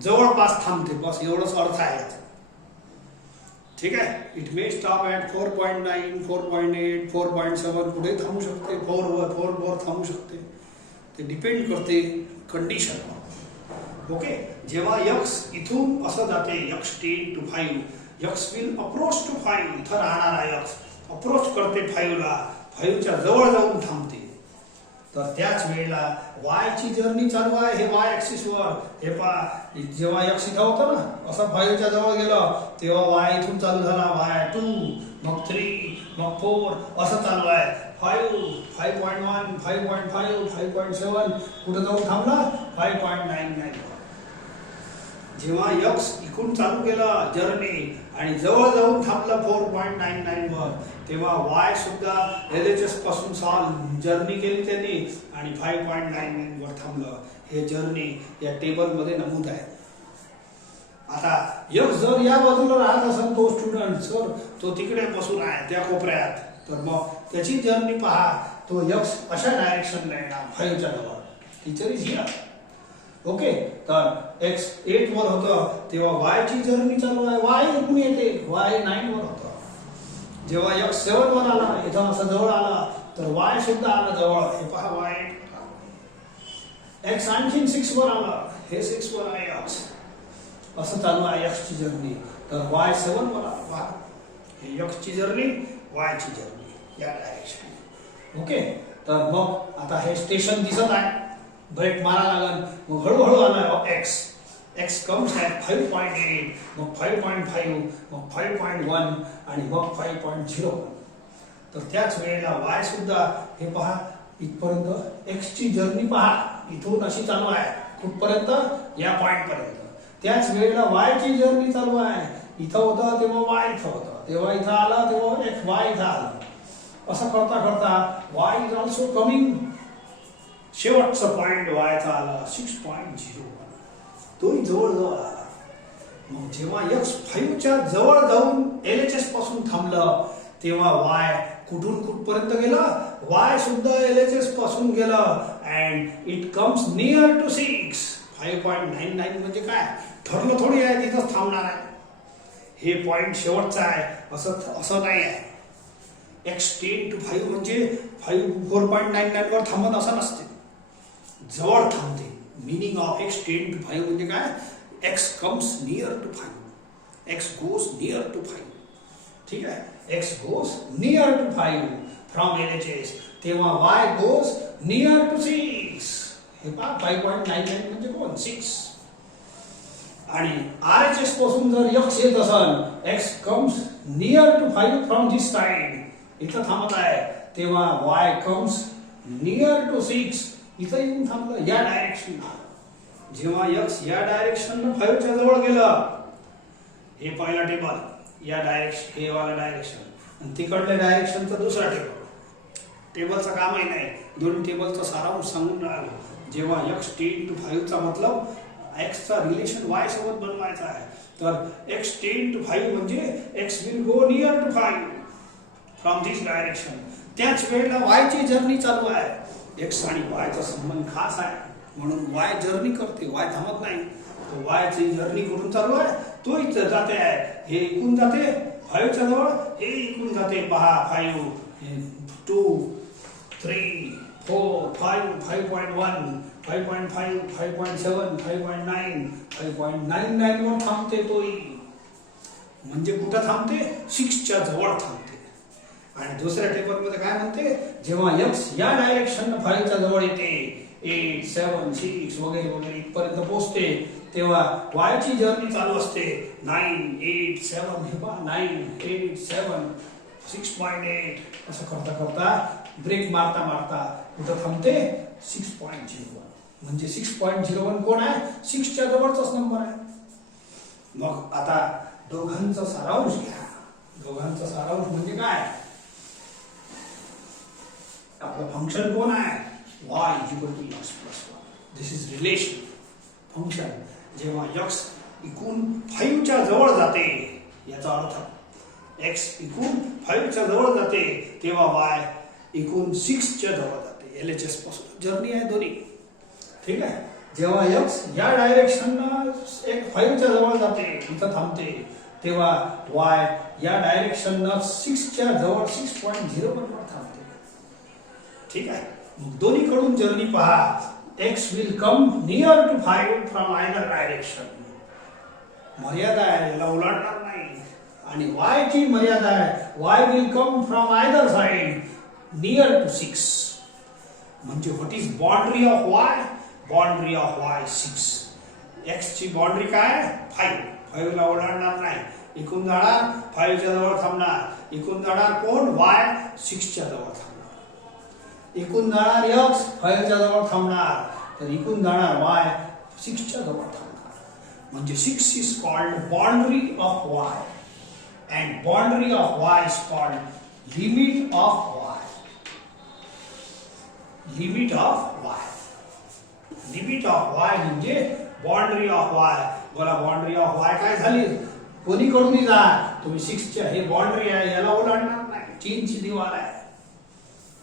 जवळपास थांबते. बस एवढंच अर्थ आहे. ठीक आहे. इट मे स्टॉप ॲट 4.9, 4.8, 4.7, पुढे थांबू शकते, 4 वर थांबू शकते. ते डिपेंड करते कंडिशन. ओके. जेव्हा एक्स इथून असं जाते, x 10 to 5, x will approach to 5. इथं राहणारा एक्स अप्रोच करते 5 ला, 5 च्या जवळ जाऊन थांबते. तर त्याच वेळेला वाय ची जर्नी चालू आहे, हे वाय ऍक्सिस वर. हे पहा, जेव्हा एक्स इथं होतं ना, असं 5 च्या जवळ गेलं, तेव्हा वाय इथून चालू झाला. वाय 2, मग 3, मग 4 असं चालू आहे. 5, 5.1, 5.5, 5.7, कुठं जाऊन थांबला 5.99. जेव्हा एक्स इकडून चालू केला जर्नी आणि जवळ जाऊन थांबला 4.99 वर, तेव्हा वाय सुद्धा LHS पासून जर्नी केली त्यांनी आणि 5.99 वर थांबलं. हे जर्नी या टेबल मध्ये नमूद आहे. आता एक्स जर या बाजूला राहत असेल, तो स्टुडंट सर तो तिकडे बसून आहे त्या कोपऱ्यात, तर मग त्याची जर्नी पहा. तो एक्स अशा डायरेक्शनला येणार 5 च्या जवळ. Teacher is here. ओके. तर एक्स 8 वर होतं, तेव्हा वाय ची जर्नी चालू आहे. वाय इकडून येते, वाय 9 वर होतं. जेव्हा एक्स 7 वर आला, इथं असं जवळ आला, तर वाय सुद्धा आला जवळ. हे पहा वाय. एक्स आणखीन 6 वर आला, हे 6 वर आहे एक्स. असं चालू आहे एक्स ची जर्नी. तर वाय 7 वर आला. पहा, हे एक्स ची जर्नी, वाय ची जर्नी या डायरेक्शन. ओके. तर मग आता हे स्टेशन दिसत आहे, ब्रेक मारा लागल. मग हळूहळू आला एक्स कम्स ॲट 5.8, मग 5.5, मग 5.1 आणि मग 5.01. तर त्याच वेळेला वाय सुद्धा, हे पहा इथपर्यंत एक्स ची जर्नी पहा, इथून अशी चालू आहे कुठपर्यंत, या पॉइंट पर्यंत. त्याच वेळेला वाय ची जर्नी चालू आहे. इथं होतं तेव्हा वाय इथं होतं, तेव्हा इथं आला तेव्हा वाय इथं आला. असं करता करता वाय इज ऑल्सो कमिंग. शेवटचा पॉइंट वायचा आला 6.01. तोही जवळ जवळ आला. मग जेव्हा एक्स 5 च्या जवळ जाऊन LHS पासून थांबलं, तेव्हा वाय कुठून कुठपर्यंत गेला, वाय सुद्धा LHS पासून गेला and it comes near to 6. 5.99 म्हणजे काय, ठरलं थोडी आहे तिथंच थांबणार आहे. हे पॉइंट शेवटचा आहे असं नाही आहे. एक्स 10 to 5 म्हणजे 4.99 वर थांबत असं नसते, जवळ थांबते. मीनिंग ऑफ एक्स 10 to 5 म्हणजे काय, x comes near to 5, x goes near to 5. ठीक आहे. X goes near to 5 from LHS, तेव्हा वाय गोज नियर टू 6. हे पहा 5.99 म्हणजे कोण 6. आणि RHS पासून जर एक्स येत असेल, x comes near to 5 from this side, इथं थांबत आहे, तेव्हा वाय कम्स नियर टू 6. इथं येऊन थांबलं या डायरेक्शनला. जेव्हा एक्स या डायरेक्शनला 5 च्या जवळ गेलं, हे पहिला टेबल, या डायरेक्शन हे वाला डायरेक्शन, आणि तिकडल्या डायरेक्शनचा दुसरा टेबल. टेबलचं कामही नाही, दोन टेबलचा सारांश सांगून राहिलो. जेव्हा एक्स 10 to 5 चा मतलब एक्सचा रिलेशन वाय सोबत बनवायचा आहे, तर एक्स 10 to 5 म्हणजे x will go near to 5 from this direction. त्याच वेळेला वाय ची जर्नी चालू आहे. एक्स आणि वाय चा संबंध खास आहे म्हणून वाय जर्नी करते, वाय थांबत नाही. तो वाय ची जर्नी कुठून चालू आहे, तो इथं जाते आहे, हे इकडून जाते 5 च्या जवळ, हे इकडून जाते पहा 5, 2, 3, 4, 5, 5.1, 5.5, 5.7, 5.9, 5.99 वर थांबते तोही. म्हणजे कुठं थांबते, 6 च्या जवळ थांबते. आणि दुसऱ्या टेबल मध्ये काय म्हणते, जेव्हा x या डायरेक्शन 5 च्या जवळ येते, 8, 7, 6 वगैरे वगैरे इथपर्यंत पोहोचते, तेव्हा y ची जर्नी चालू असते. 9, 8, 7 हे पहा 9, 8, 7, 6.8 असं करता करता ब्रेक मारता मारता कुठं थांबते, 6.01. म्हणजे 6.01 कोण आहे, 6 च्या जवळचाच नंबर आहे. मग आता दोघांचा सारांश घ्या. दोघांचा सारांश म्हणजे काय, आपलं फंक्शन कोण आहे, y equal to x plus 1. This is relation function. जेव्हा x इकून 5 च्या जवळ जाते, याचा अर्थ x इकून 5 च्या जवळ जाते, तेव्हा y इकून 6 च्या जवळ जाते. LHS पासून जर्नी आहे दोन्ही. ठीक आहे. जेव्हा x या डायरेक्शननं 5 च्या जवळ जाते, इथं थांबते, तेव्हा y या डायरेक्शननं 6 च्या जवळ 6.01 वर थांबते. ठीक आहे. मग दोन्हीकडून जर्नी पहा. x will come near to 5 from either direction. मर्यादा आहे, याला ओलांडणार नाही. आणि y ची मर्यादा आहे, y will come from either side near to 6. म्हणजे what is boundary of y? Boundary of y 6. x ची बाउंड्री काय, 5. 5 ला ओलांडणार नाही. इकडून जाणार 5 च्या जवळ थांबणार. इकडून जाणार कोण, y 6 च्या जवळ थांबणार. इकडून जाणार x 5 च्या जवळ थांबणार, तर इकडून जाणार y 6 च्या जवळ थांबणार. म्हणजे 6 is called boundary of y and boundary of y is called limit of y. Limit of y. Limit of y म्हणजे boundary of y. बोला boundary of y काय झाली, कोणीकडूनही जा तुम्ही 6 च्या, हे बाउंड्री आहे, याला ओलांडणार नाही, चीनची दिवार आहे.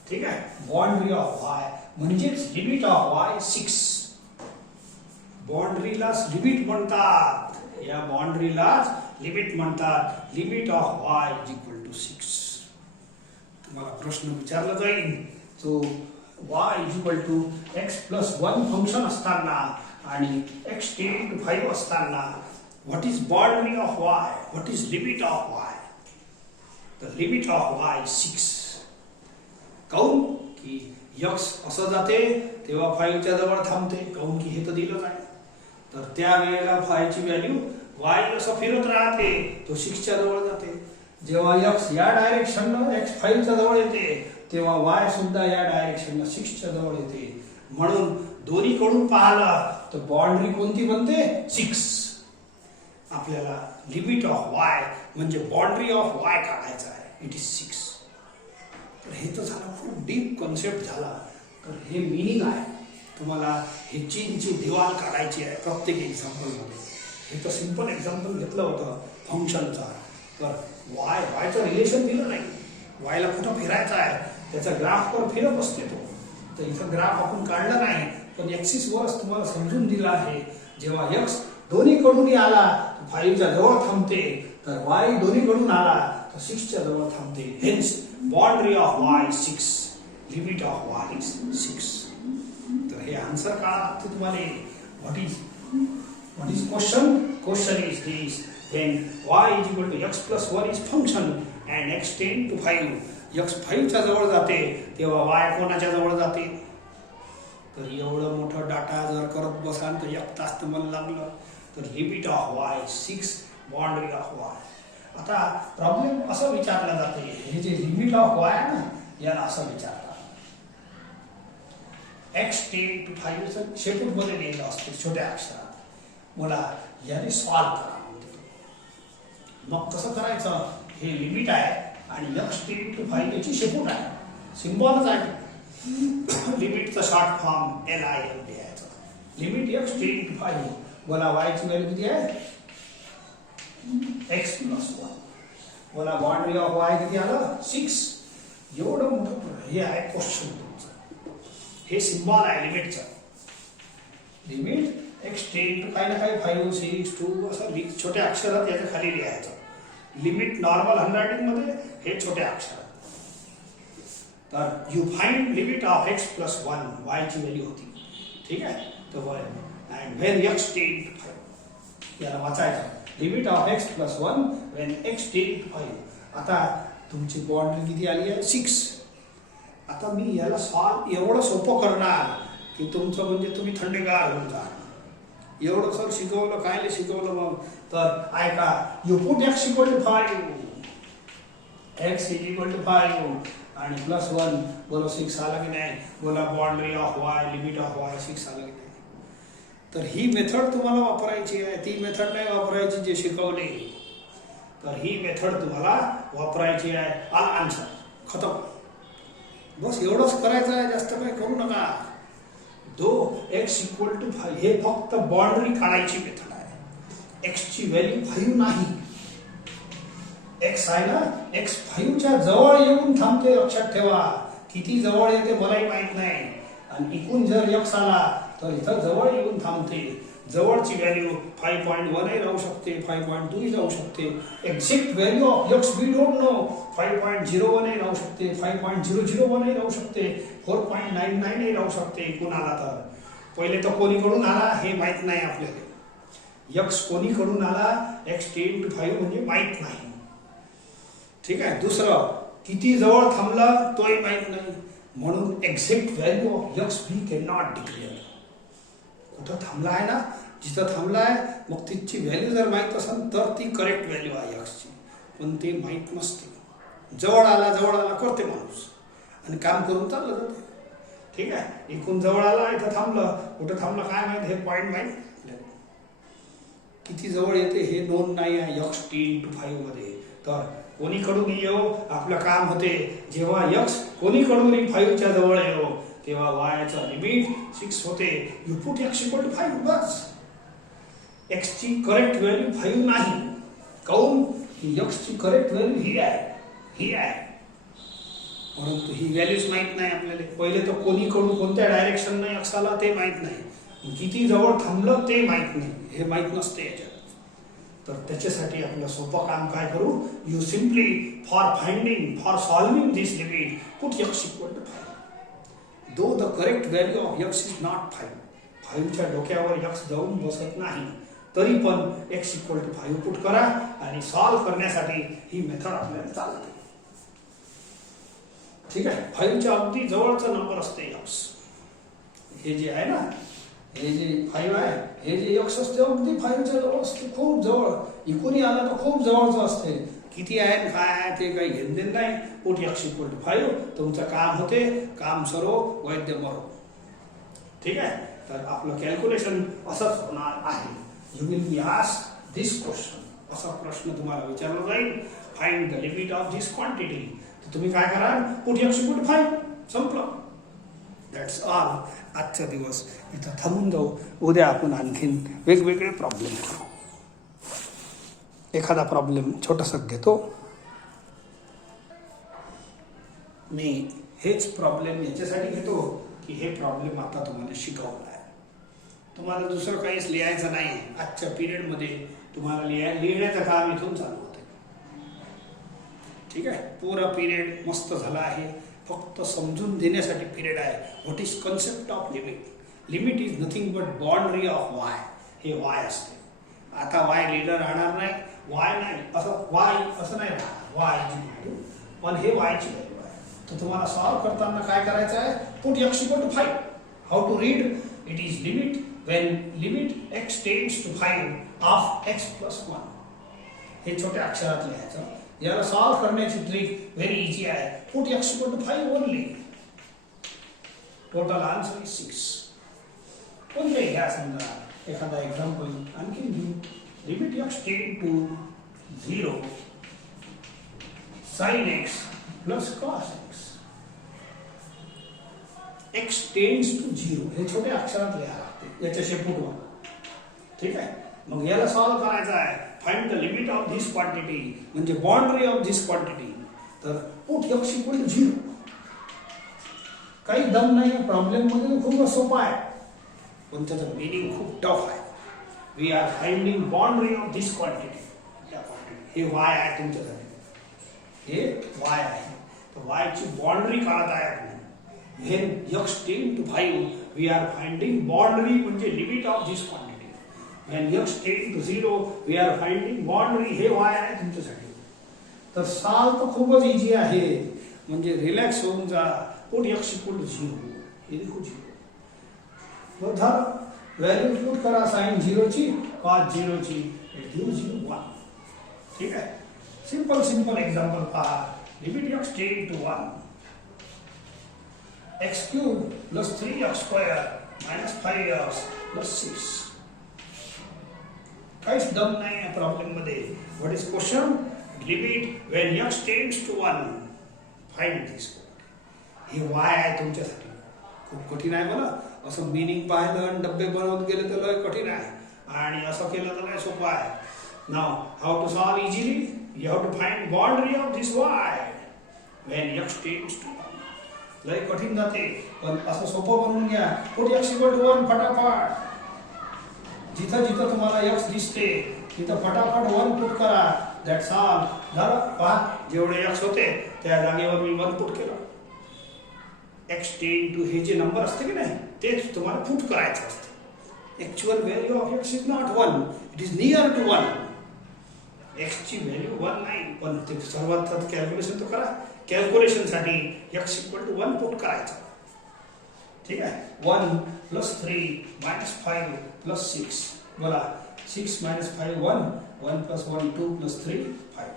ठीक आहे. बाउंड्री ऑफ y म्हणजेच लिमिट ऑफ y 6. बाउंड्रीलाच लिमिट म्हणतात, या बाउंड्रीलाच लिमिट म्हणतात. Limit of y is equal to 6. तुम्हाला प्रश्न विचारला जाईल, तो y is equal to x plus 1 function असताना आणि x टेंड टू 5 असताना what is boundary of y, what is limit of y. The limit of y 6. काऊन की x असं जाते तेव्हा 5 च्या जवळ थांबते, काऊन की हे तर दिलंच आहे. तर त्या वेळेला 5 ची व्हॅल्यू y असं फिरत राहते, तो 6 च्या जवळ जाते. जेव्हा x या डायरेक्शननं x 5 च्या जवळ येते, तेव्हा y सुद्धा या डायरेक्शननं 6 च्या जवळ येते. म्हणून दोन्हीकडून पाहिलं तर बाउंड्री कोणती बनते, 6. आपल्याला लिमिट ऑफ y म्हणजे बाउंड्री ऑफ y काढायचा आहे, इट इज 6. तर हे तर झालं, खूप डीप कॉन्सेप्ट झाला. तर हे मिनिंग आहे. तुम्हाला हे चीनची दिवार काढायची आहे प्रत्येक एक्झाम्पलमध्ये. हे तर सिंपल एक्झाम्पल घेतलं होतं फंक्शनचा. तर वायचं रिलेशन दिलं नाही, वायला कुठं फिरायचं आहे, त्याचा ग्राफवर फिरत असते तो. तर इथं ग्राफ आपण काढला नाही, पण ॲक्सिसवरच तुम्हाला समजून दिलं आहे. जेव्हा x दोन्हीकडूनही आला 5 च्या जवळ थांबते, तर y दोन्हीकडून आला तर 6 च्या जवळ थांबते. Hence boundary of y 6, limit of y is 6. तर हे आन्सर काढा लागते तुम्हाला. what is question? Question is this: when y is equal to x plus 1 is function and x tend to 5, x 5 च्या जवळ जाते तेव्हा y कोणाच्या जवळ जाते. तर एवढं मोठं डाटा जर करत बसाल तर 1 तास तर मला लागलं. तर limit of y 6, boundary of y. आता प्रॉब्लेम असं विचारला जाते, हे जे लिमिट ऑफ y आहे ना, याला असं विचारतात, x टेंड टू 5 चं शेपूट मध्ये लिहिलं असते छोट्या अक्षरात. मला याने सॉल्व करा म्हणते. मग कसं करायचं, हे लिमिट आहे आणि x टेंड टू 5 याची शेपूट आहे, सिम्बॉलच आहे. लिमिटचा शॉर्ट फॉर्म LIM लिहायचं. Limit x tend to 5. बोला y ची व्हॅल्यू किती आहे, x प्लस 1. बोला बाउंड्री ऑफ y किती आलं, 6. एवढं मोठं हे आहे क्वेश्चन तुमचं. हे सिम्बॉल आहे लिमिटचा. लिमिट एक्स टेन काही ना काही 5 6 2 असं छोट्या अक्षरात याच्या खाली लिहायचं. लिमिट नॉर्मल हँडरायटिंग मध्ये हे छोट्या अक्षरात. तर you find limit of x plus 1 y ची व्हॅल्यू होती. ठीक आहे. तर and when x ten to 5 याला वाचायचं. Limit of x plus 1 when x ten to 5. आता तुमची बाउंड्री किती आली आहे 6. आता मी याला सॉल्व एवढं सोपं करणार की तुमचं म्हणजे तुम्ही थंडगार होऊन जा. एवढं सर शिकवलं काय शिकवलं मग. तर ऐका. You put x equal to 5 x is equal to 5 आणि प्लस 1 बोलो 6 आला की नाही. बोला boundary of Y limit of Y 6 आला की नाही. तर ही मेथड तुम्हाला वापरायची आहे. ती मेथड नाही वापरायची जे शिकवले. तर ही मेथड तुम्हाला वापरायची आहे. आला आन्सर खतम. बस एवढंच करायचं आहे. जास्त काही करू नका. दो एक्स इक्वल टू 5 हे फक्त बाउंड्री काढायची मेथड आहे. एक्स ची व्हॅल्यू 5 नाही. एक्स आहे ना एक्स 5 च्या जवळ येऊन थांबते. लक्षात ठेवा. किती जवळ येते मलाही माहित नाही. आणि इकून जर एक्स आला तर इथं जवळ येऊन थांबते. जवळची व्हॅल्यू 5.1 ही राहू शकते 5.2 ही राहू शकते. Exact value of x we don't know. 5.01 ही राहू शकते 5.001 ही राहू शकते 4.99 ही राहू शकते. इकून आला तर पहिले तर कोणीकडून आला हे माहित नाही आपल्याला. एक्स कोणीकडून आला एक्स 10 to 5 म्हणजे माहित नाही. ठीक आहे. दुसरं किती जवळ थांबला तोही माहित नाही. म्हणून exact value of x we can not declare. कुठं थांबला आहे ना जिथं थांबला आहे मग तिची व्हॅल्यू जर माहीत असेल तर ती करेक्ट व्हॅल्यू आहे एक्सची. पण ते माहीत नसते. जवळ आला करते माणूस आणि काम करून चाललं जाते. ठीक आहे. इकडून जवळ आला इथं थांबलं. कुठं थांबलं काय माहित हे पॉईंट माहीत. किती जवळ येते हे नोंद नाही आहे एक्स 10 to 5 मध्ये. तर कोणीकडून येऊ आपलं काम होते. जेव्हा एक्स कोणीकडून 5 च्या जवळ येऊ तेव्हा वायचा लिमिट 6 होते. You put x equal to 5 बस. एक्स ची करेक्ट व्हॅल्यू 5 नाही. काऊन की एक्स ची करेक्ट व्हॅल्यू ही आहे. परंतु ही व्हॅल्यूच माहित नाही आपल्याला. पहिले तर कोणीकडून कोणत्या डायरेक्शन नाही एक्स आला ते माहित नाही. किती जवळ थांबलं ते माहित नाही. हे माहित नसते याच्यात. तर त्याच्यासाठी आपलं सोपं काम काय करू. You simply for solving this limit put x equal to 5. Though the correct value of x is not 5. 5 च्या डोक्यावर एक्स जाऊन बसत नाही. तरी पण एक्स इक्वल टू 5 पुट करा आणि सॉल्व करण्यासाठी ही मेथड आपल्याला चालते. ठीक आहे. 5 च्या अगदी जवळचा नंबर असते एक्स. हे जे आहे ना हे जे 5 आहे हे जे एक्स असते अगदी 5 च्या जवळ असते. खूप जवळ. इकूनही आला तर खूप जवळचं असते. किती आहे काय आहे ते काही घेणदेण नाही. पुट एक्स इक्वल टू 5 तुमचं काम होते. काम सरो वैद्य मरो. ठीक आहे. तर आपलं कॅल्क्युलेशन असंच होणार आहे. You will be asked this question. असा प्रश्न तुम्हाला विचारला जाईल. Find the limit of this quantity. तर तुम्ही काय कराल पुट एक्स इक्वल टू 5 संपलं. That's all. आजचा दिवस इथं थांबून जाऊ. उद्या आपण आणखीन वेगवेगळे प्रॉब्लेम करू. एखादा प्रॉब्लेम छोटासा घेतो मी. हेच प्रॉब्लेम याच्यासाठी घेतो की हे प्रॉब्लेम आता तुम्हाला शिकवला आहे. तुम्हाला दुसरं काहीच लिहायचं नाही. आजच्या पिरियडमध्ये तुम्हाला लिहिण्याचं काम इथून चालू होतं. ठीक आहे. पुरा पिरियड मस्त झाला आहे. फक्त समजून देण्यासाठी पिरियड आहे. What is concept of limit. Limit is nothing but boundary of Y. हे वाय असते. आता वाय लिहिलं राहणार नाही. वाय नाही असं वाय असं नाही राहणार. वायची व्हॅल्यू पण हे वायची व्हॅल्यू आहे. तर तुम्हाला सॉल्व करताना काय करायचं आहे put x equal to 5. How to read it is limit when limit x tends to 5 of x plus 1. हे छोट्या अक्षरात लिहायचं. याला सॉल्व करण्याची ट्रिक व्हेरी इझी आहे. Put x equal to 5 only. Total answer is 6. कोणते घ्या समजा एखादा एक्झाम्पल आणखी घेऊ. Limit x tend to 0 sin x plus cos x. x tends to 0 हे छोट्या अक्षरात लिहायला लागते. याच्याशी पुटवा. ठीक आहे. मग याला सॉल्व करायचं आहे. Find the limit of this quantity म्हणजे बाउंड्री ऑफ दिस क्वांटिटी. तर पुट एक्स इक्वल टू 0 काही दम नाही प्रॉब्लेम मध्ये, खूप सोपा आहे पण त्याचं मिनिंग खूप टफ आहे. We are finding boundary of this quantity. हे वाय आहे तुमच्यासाठी, हे वाय आहे. तर वायची बाउंड्री काढत आहे आपण. When x tend to 5 we are finding boundary म्हणजे limit of this quantity. When x tend to 0 we are finding boundary. हे वाय आहे तुमच्यासाठी. तर सॉल्व तर खूपच इझी आहे, म्हणजे रिलॅक्स होऊन जा. पुट x इक्वल टू 0, हे लिखू 0. मग झालं, व्हॅल्यू पुट करा साइन 0 ची, cos 0 ची, इट गिव्स यू 1. ठीक आहे. सिंपल एक्झाम्पल पहा. Limit x tend to 1, x cube plus 3x square minus 5x plus 6. काहीच दम नाही या प्रॉब्लेम मध्ये. What is question? Limit when x tends to 1 find this. हे वाय आहे तुमच्यासाठी. खूप कठीण आहे बरं. असं मिनिंग पाहिलं आणि डब्बे बनवत गेले तर लय कठीण आहे, आणि असं केलं तर लय सोपं आहे. Now how to solve easily? You have to find boundary of this y when x tends to 1. लय कठीण जाते, पण असं सोपं बनवून घ्या. पुट x इक्वल टू 1 फटाफट. जिथं जिथं तुम्हाला x दिसते तिथं फटाफट 1 पुट करा. That's all. झालं. पहा, जेवढे x होते त्या जागेवर मी 1 पुट केलं. x टेंड टू हे जे नंबर असते की नाही तेच तुम्हाला पुट करायचं असतं. Actual value of x is not 1, it is near to 1. x ची व्हॅल्यू 1 नाही, पण ते सर्वात कॅल्क्युलेशन तर करा. कॅल्क्युलेशन साठी x इक्वल टू 1 पुट करायचं. ठीक आहे. 1 प्लस 3 मायनस 5 प्लस 6. बोला, 6 मायनस 5 1, 1 प्लस 1 2 प्लस 3 5.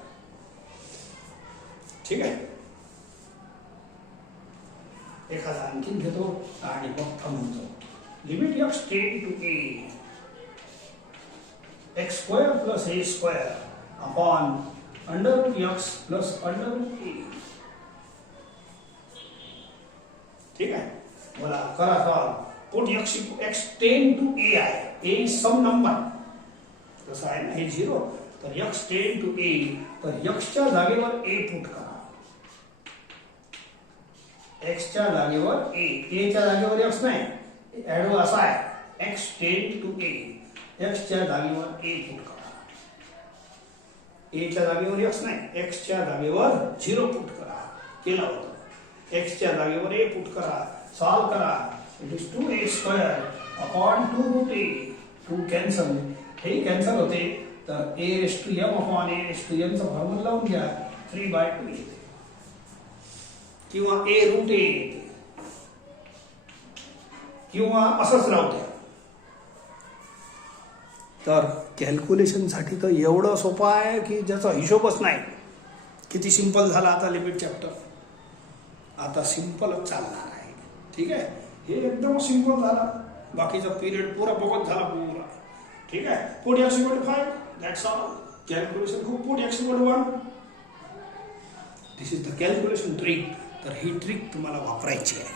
ठीक आहे. एखादा आणखीन घेतो आणि मग थांबवतो. Limit x tend to a, x square plus a square upon under root x plus under root a. ठीक आहे. बोला, करा solve. Put x tend to a आहे. a is some number. कसं आहे ना, हे 0, तर x टेंड टू a, तर x च्या जागेवर a पुट करा. x च्या जागेवर a च्या जागेवर x नाही, ऍडो असा आहे. x tend to a, x च्या जागेवर a पुट करा. a च्या जागेवर x नाही, x च्या जागेवर 0 पुट करा. केलं होतं. x च्या जागेवर a पुट करा. सॉल्व करा. It is 2a square upon 2 root a. 2 cancel, हे कॅन्सल होते, तर a रेस टू m अपॉन a रेस टू m चा फॉर्म्युला लावून घ्या. 3/2 येते, किंवा a रूट a येते, किंवा असंच राहते. तर कॅल्क्युलेशन साठी तर एवढं सोपं आहे की ज्याचा हिशोबच नाही. किती सिंपल झाला आता लिमिट चॅप्टर. आता सिंपलच चालणार आहे. ठीक आहे. हे एकदम सिंपल झाला. बाकीचा पिरियड पूरा बघत झाला पूरा. ठीक आहे. Put x equal to 5, that's all. Calculation खूप. Put x equal to 1. This is the calculation trick. तर ही ट्रिक तुम्हाला वापरायची आहे.